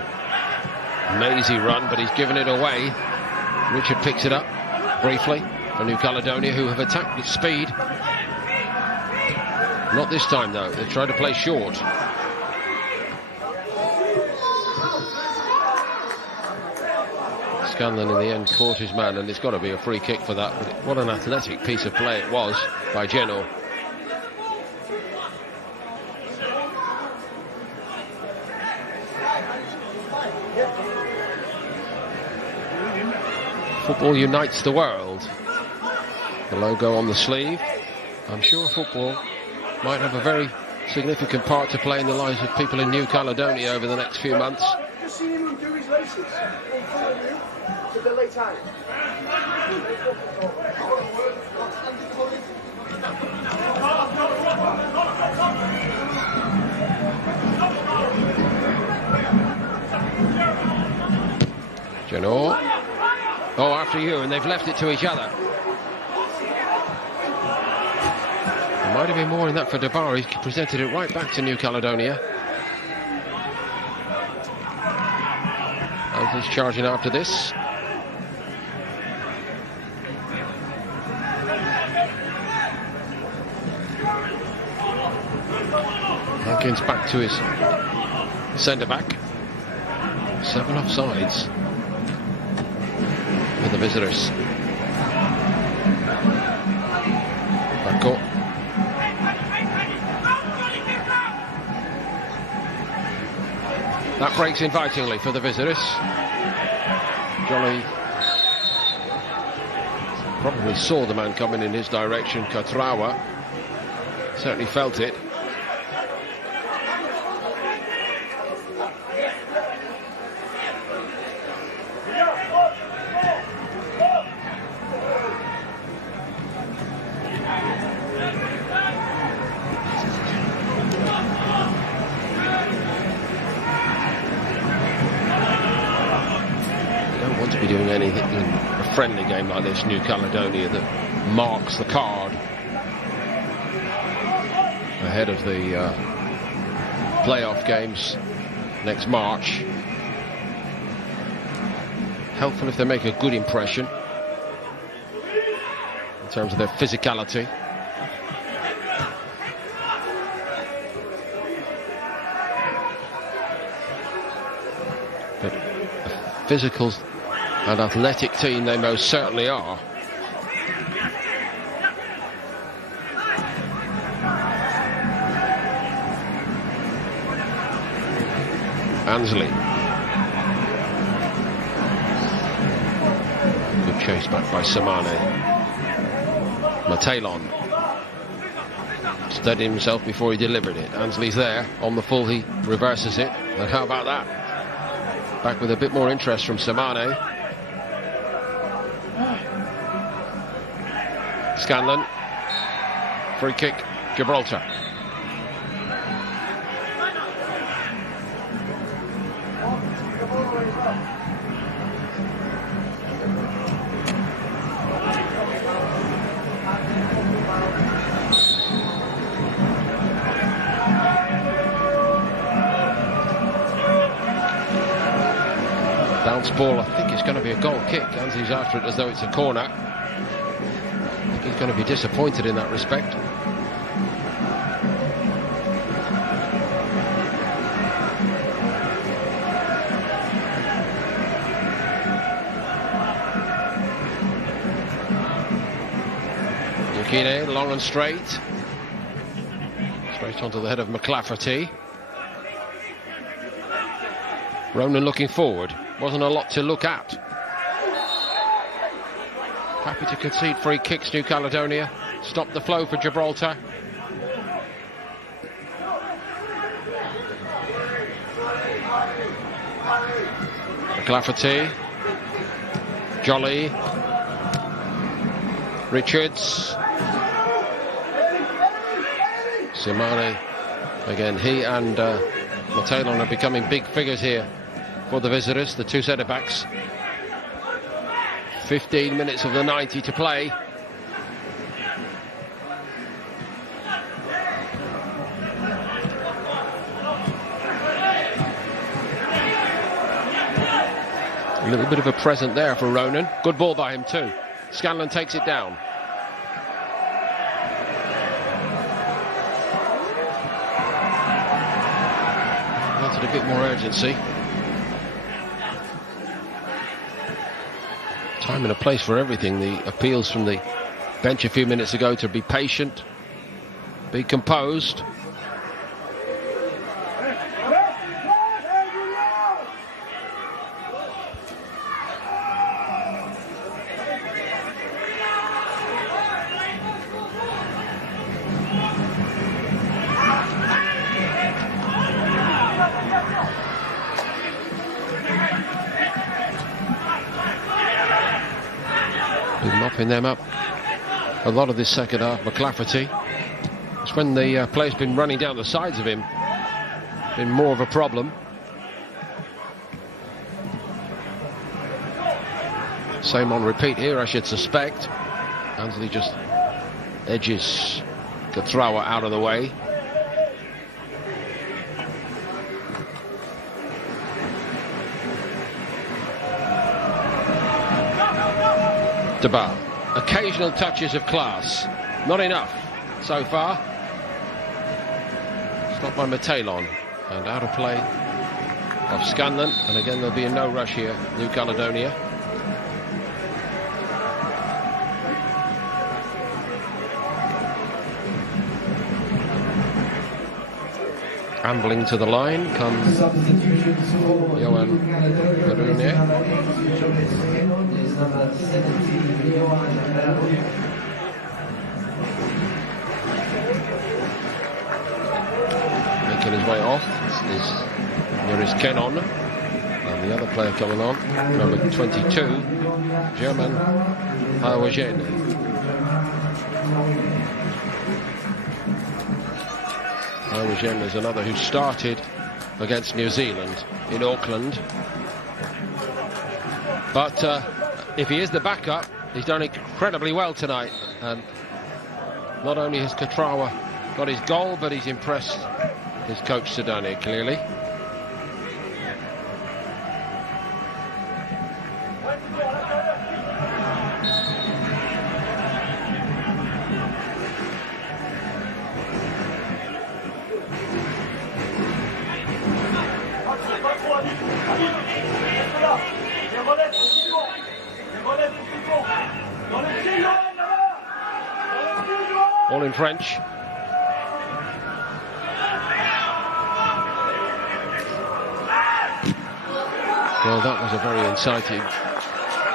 Mazy run, but he's given it away. Richard picks it up briefly for New Caledonia, who have attacked with speed. Not this time though, they tried to play short. Scanlon in the end caught his man, and it's got to be a free kick for that. But what an athletic piece of play it was by Geno. Football unites the world. The logo on the sleeve. I'm sure football might have a very significant part to play in the lives of people in New Caledonia over the next few months. Just seeing him do his laces in front of you to the late time. Geno. Oh, after you, and they've left it to each other. There might have been more in that for Debar. He presented it right back to New Caledonia. And he's charging after this. Hankins back to his centre-back. 7 offsides for the visitors. Back. That breaks invitingly for the visitors. Jolly probably saw the man coming in his direction. Katrawa certainly felt it. To be doing anything in a friendly game like this, New Caledonia, that marks the card ahead of the playoff games next March. Helpful if they make a good impression in terms of their physicality. But a physical and athletic team they most certainly are. Annesley. Good chase back by Samane. Matalon. Steadied himself before he delivered it. Annesley's there. On the full, he reverses it. And how about that? Back with a bit more interest from Samane. Scanlon, free kick, Gilbraltar. Next ball, I think it's going to be a goal kick. Anzi's after it as though it's a corner. I think he's going to be disappointed in that respect. Yukine, long and straight. Straight onto the head of McLafferty. Ronan looking forward. Wasn't a lot to look at. Happy to concede free kicks, New Caledonia. Stop the flow for Gibraltar. McLafferty. Jolly. Richards. Simane. Again, he and Mataylon are becoming big figures here for the visitors, the two centre-backs. 15 minutes of the 90 to play. A little bit of a present there for Ronan. Good ball by him too. Scanlon takes it down. Wanted a bit more urgency. Time and a place for everything. The appeals from the bench a few minutes ago to be patient, be composed. Mopping them up a lot of this second half. McLafferty, it's when the play's been running down the sides of him, been more of a problem. Same on repeat here, I should suspect. Ansley just edges Cathrawa out of the way. Debar. Occasional touches of class. Not enough so far. Stopped by Mataylon. And out of play of Scanlon. And again, there'll be a no rush here, New Caledonia. Ambling to the line comes Johan Verune. Making his way off there is Kenon, and the other player coming on, number 22, German Hawajene. Hawajene is another who started against New Zealand in Auckland, but if he is the backup, he's done incredibly well tonight, and not only has Cathrawa got his goal, but he's impressed his coach Sedani clearly. All in French. Well, that was a very inciting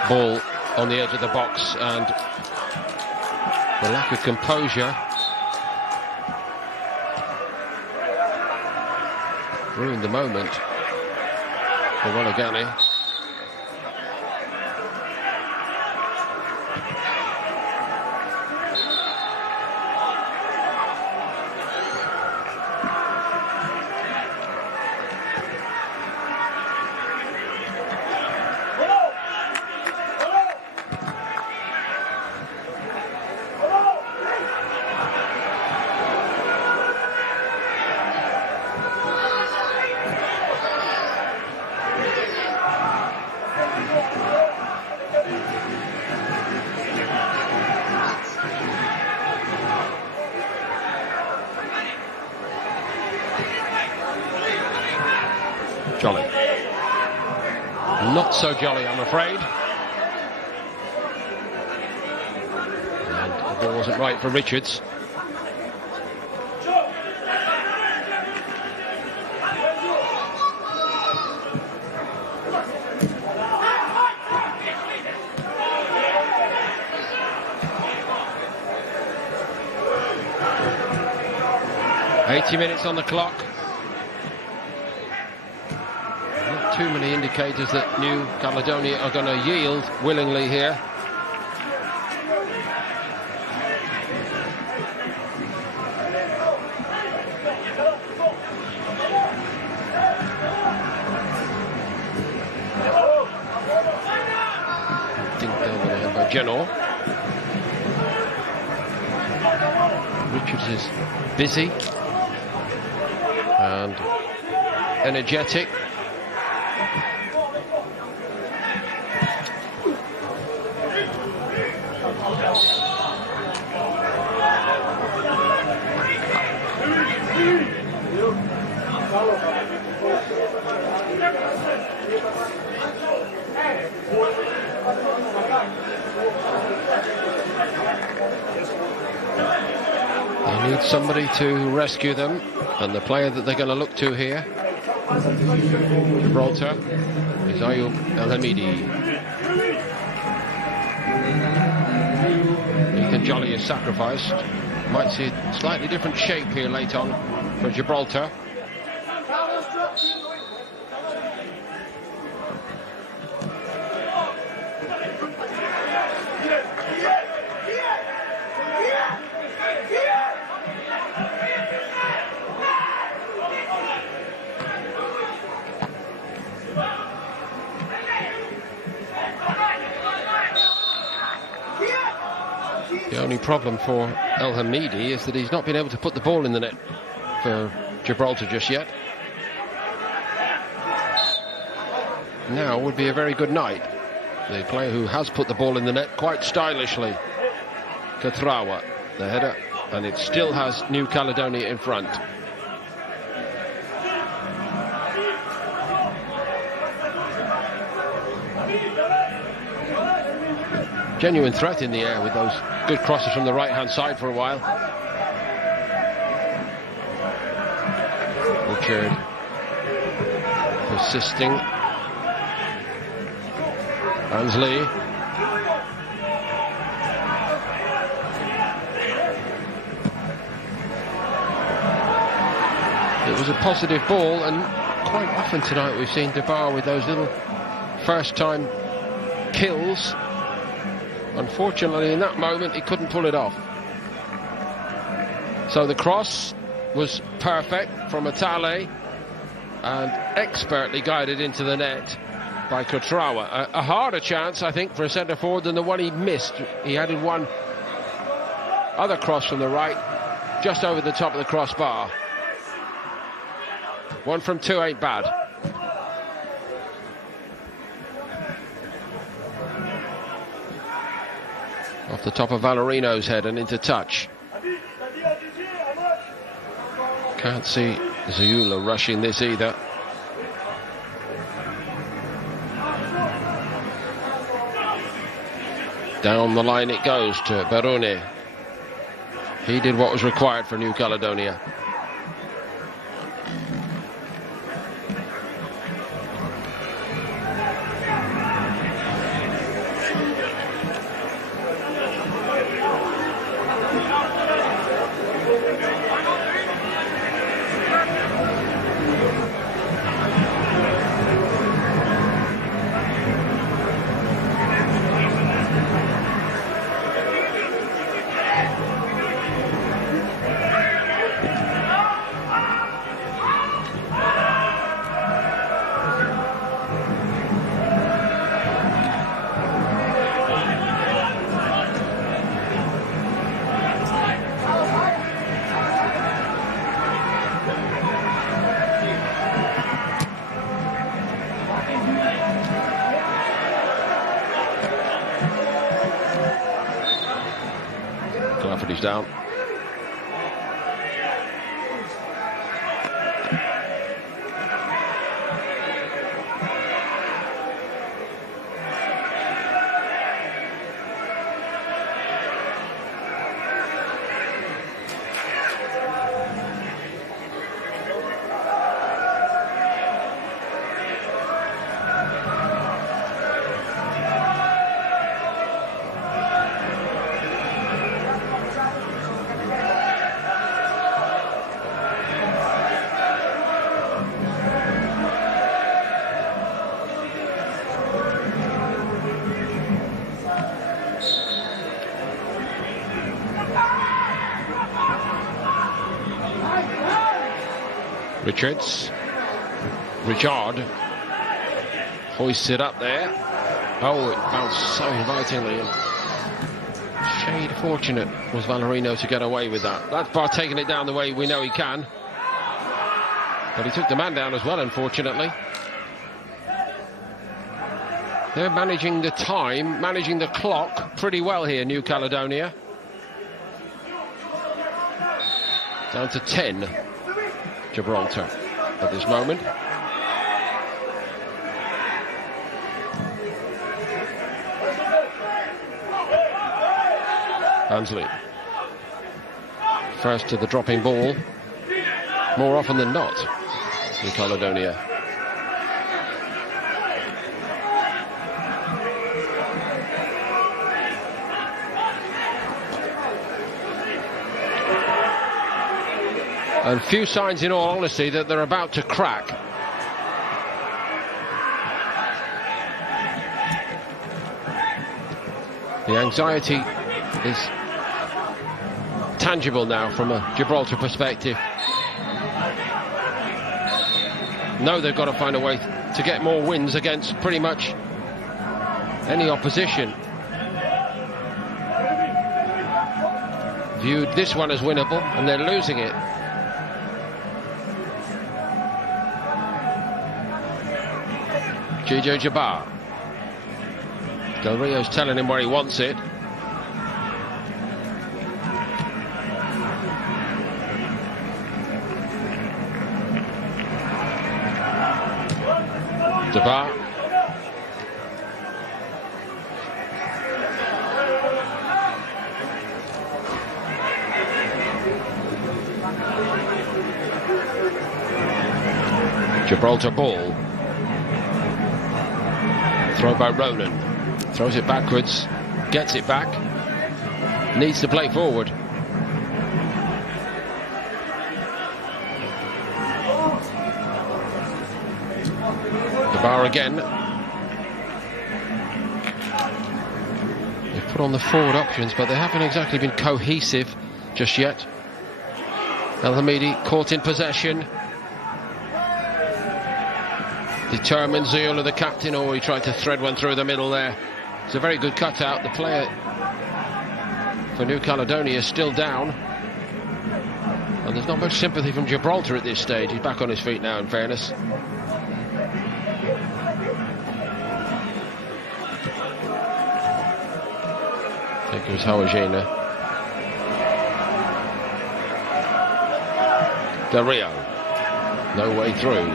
ball on the edge of the box, and the lack of composure ruined the moment for Walagani. Not so jolly, I'm afraid. And the ball wasn't right for Richards. .80 minutes on the clock. Not too many indicators that New Caledonia are going to yield willingly here. Dinked over there by Genor. Richards is busy and energetic. They need somebody to rescue them, and the player that they're going to look to here, Gilbraltar, is Ayoub El Hamidi. Ethan Jolly is sacrificed. Might see a slightly different shape here late on for Gilbraltar. The only problem for El Hamidi is that he's not been able to put the ball in the net for Gilbraltar just yet. Now would be a very good night. The player who has put the ball in the net quite stylishly, Catrawa, the header, and it still has New Caledonia in front. Genuine threat in the air with those good crosses from the right-hand side for a while. Richard persisting. Ansley. It was a positive ball, and quite often tonight we've seen DeBar with those little first-time kills. Unfortunately, in that moment, he couldn't pull it off. So the cross was perfect from Atale and expertly guided into the net by Catrawa. A harder chance, I think, for a centre-forward than the one he missed. He added one other cross from the right, just over the top of the crossbar. 1 from 2 ain't bad. Off the top of Valerino's head and into touch. Can't see Zayula rushing this either. Down the line it goes to Barone. He did what was required for New Caledonia. He's down. Richards. Richard hoists it up there. Oh, it bounced so invitingly. Shade fortunate was Valerino to get away with that. That's Bar taking it down the way we know he can. But he took the man down as well, unfortunately. They're managing the time, managing the clock pretty well here, New Caledonia. Down to 10, Gibraltar at this moment. Ansley. First to the dropping ball. More often than not, New Caledonia. And few signs, in all honesty, that they're about to crack. The anxiety is tangible now from a Gibraltar perspective. No, they've got to find a way to get more wins against pretty much any opposition. Viewed this one as winnable, and they're losing it. Gijo Jabbar. Del Rio's telling him where he wants it. Jabbar. Gibraltar ball. Throw by Ronan. Throws it backwards. Gets it back. Needs to play forward. The bar again. They've put on the forward options, but they haven't exactly been cohesive just yet. El Hamidi caught in possession. Determined Ziola, the captain. Oh, he tried to thread one through the middle there. It's a very good cutout. The player for New Caledonia is still down. And there's not much sympathy from Gibraltar at this stage. He's back on his feet now, in fairness. I think it was Hawajina. Del Rio. No way through.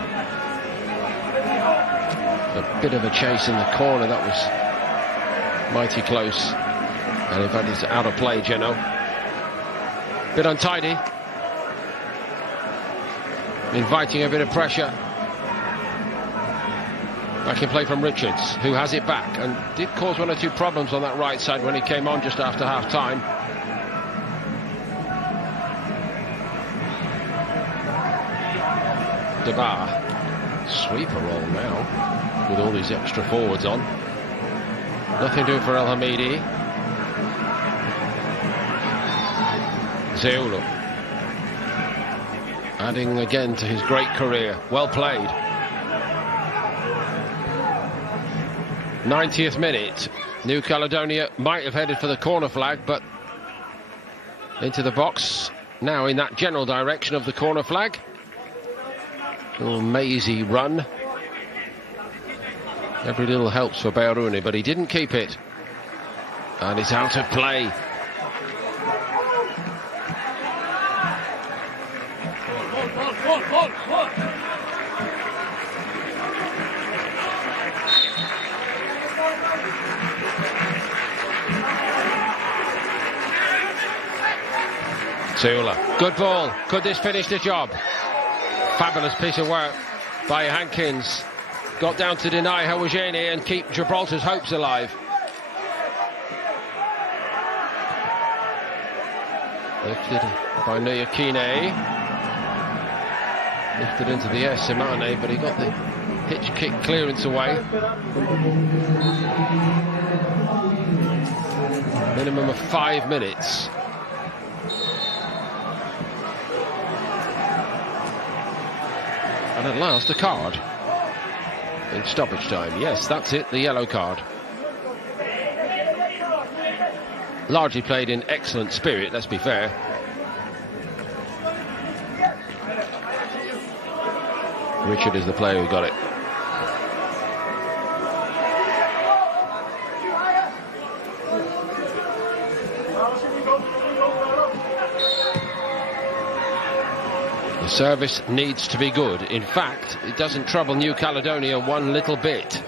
A bit of a chase in the corner. That was mighty close. And in fact, it's out of play, Geno. Bit untidy. Inviting a bit of pressure. Back in play from Richards, who has it back and did cause one or two problems on that right side when he came on just after half-time. Debar. Sweeper roll now, with all these extra forwards on. Nothing doing for El Hamidi. Zeulu. Adding again to his great career. Well played. 90th minute. New Caledonia might have headed for the corner flag, but into the box. Now in that general direction of the corner flag. Little mazy run. Every little helps for Bayouni, but he didn't keep it. And it's out of play. Zeula. Good ball. Could this finish the job? Fabulous piece of work by Hankins. Got down to deny Hawajini and keep Gibraltar's hopes alive. Lifted by Nuyakine. Lifted into the air, Simane, but he got the hitch kick clearance away. Minimum of 5 minutes. And at last, a card. In stoppage time. Yes, that's it, the yellow card. Largely played in excellent spirit, let's be fair. Richard is the player who got it. The service needs to be good. In fact, it doesn't trouble New Caledonia one little bit.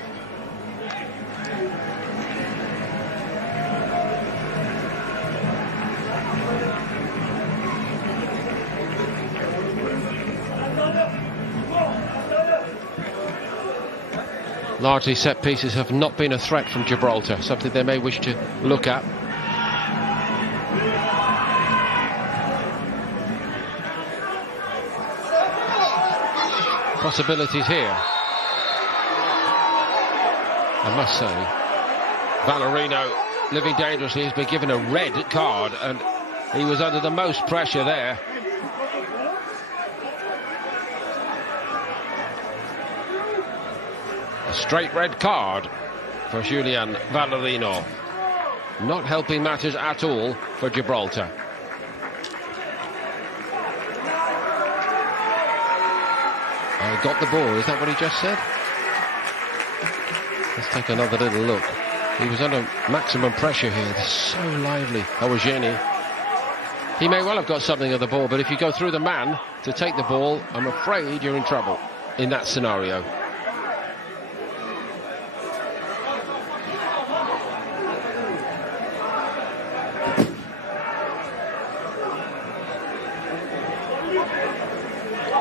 Largely set pieces have not been a threat from Gibraltar, something they may wish to look at. Possibilities here. I must say, Valerino, living dangerously, has been given a red card, and he was under the most pressure there. A straight red card for Julian Valerino. Not helping matters at all for Gibraltar. I got the ball, is that what he just said? Let's take another little look. He was under maximum pressure here. They're so lively. Awajeni. He may well have got something of the ball, but if you go through the man to take the ball, I'm afraid you're in trouble in that scenario.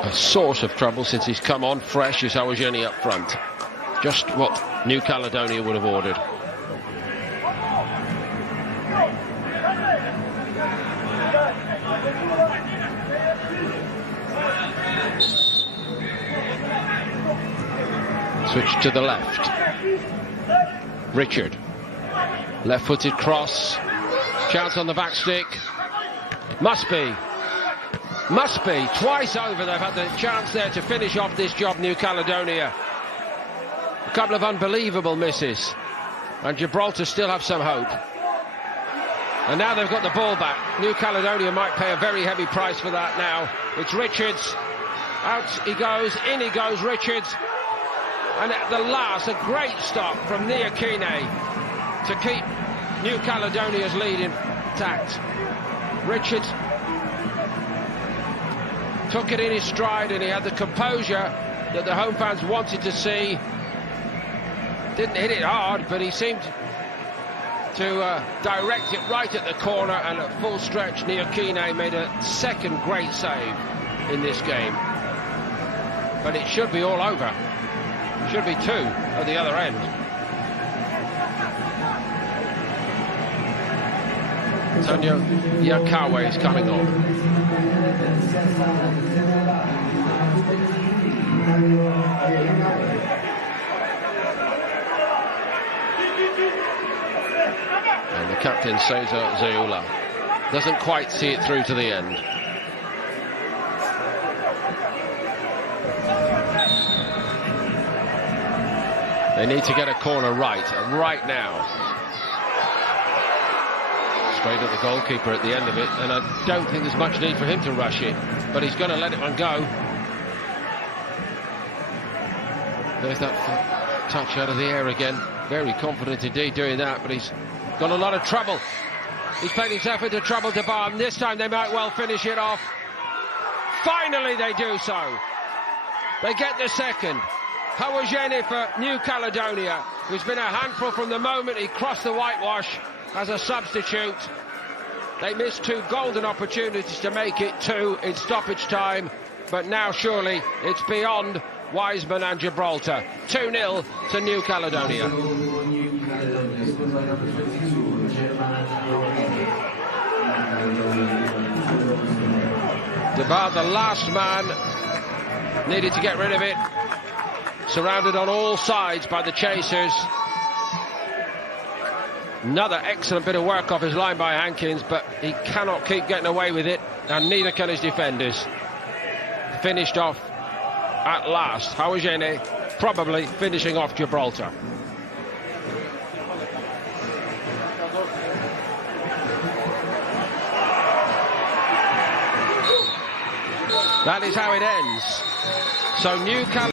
A source of trouble since he's come on fresh is Awajeni up front. Just what New Caledonia would have ordered. Switch to the left. Richard. Left-footed cross. Chance on the back stick. Must be. Must be. Twice over they've had the chance there to finish off this job, New Caledonia. A couple of unbelievable misses. And Gibraltar still have some hope. And now they've got the ball back. New Caledonia might pay a very heavy price for that now. It's Richards. Out he goes. In he goes, Richards. And at the last, a great stop from Niakine to keep New Caledonia's lead intact. Richards took it in his stride, and he had the composure that the home fans wanted to see. Didn't hit it hard, but he seemed to direct it right at the corner, and at full stretch Niakine made a second great save in this game. But it should be all over. Should be two at the other end. Antonio Yakawa is coming on. And the captain, Cesar Zeula, doesn't quite see it through to the end. They need to get a corner right now. Straight at the goalkeeper at the end of it, and I don't think there's much need for him to rush it, but he's going to let it one go. There's that touch out of the air again. Very confident indeed doing that, but he's got a lot of trouble. He's played himself into trouble to bar, and this time they might well finish it off. Finally they do so. They get the second. Awajeni for New Caledonia, who's been a handful from the moment he crossed the whitewash as a substitute. They missed two golden opportunities to make it two in stoppage time, but now surely it's beyond Wiseman and Gibraltar. 2-0 to New Caledonia. Debar, the last man, needed to get rid of it. Surrounded on all sides by the chasers. Another excellent bit of work off his line by Hankins, but he cannot keep getting away with it, and neither can his defenders. Finished off at last. Hawajene probably finishing off Gibraltar. That is how it ends. So New Caledonia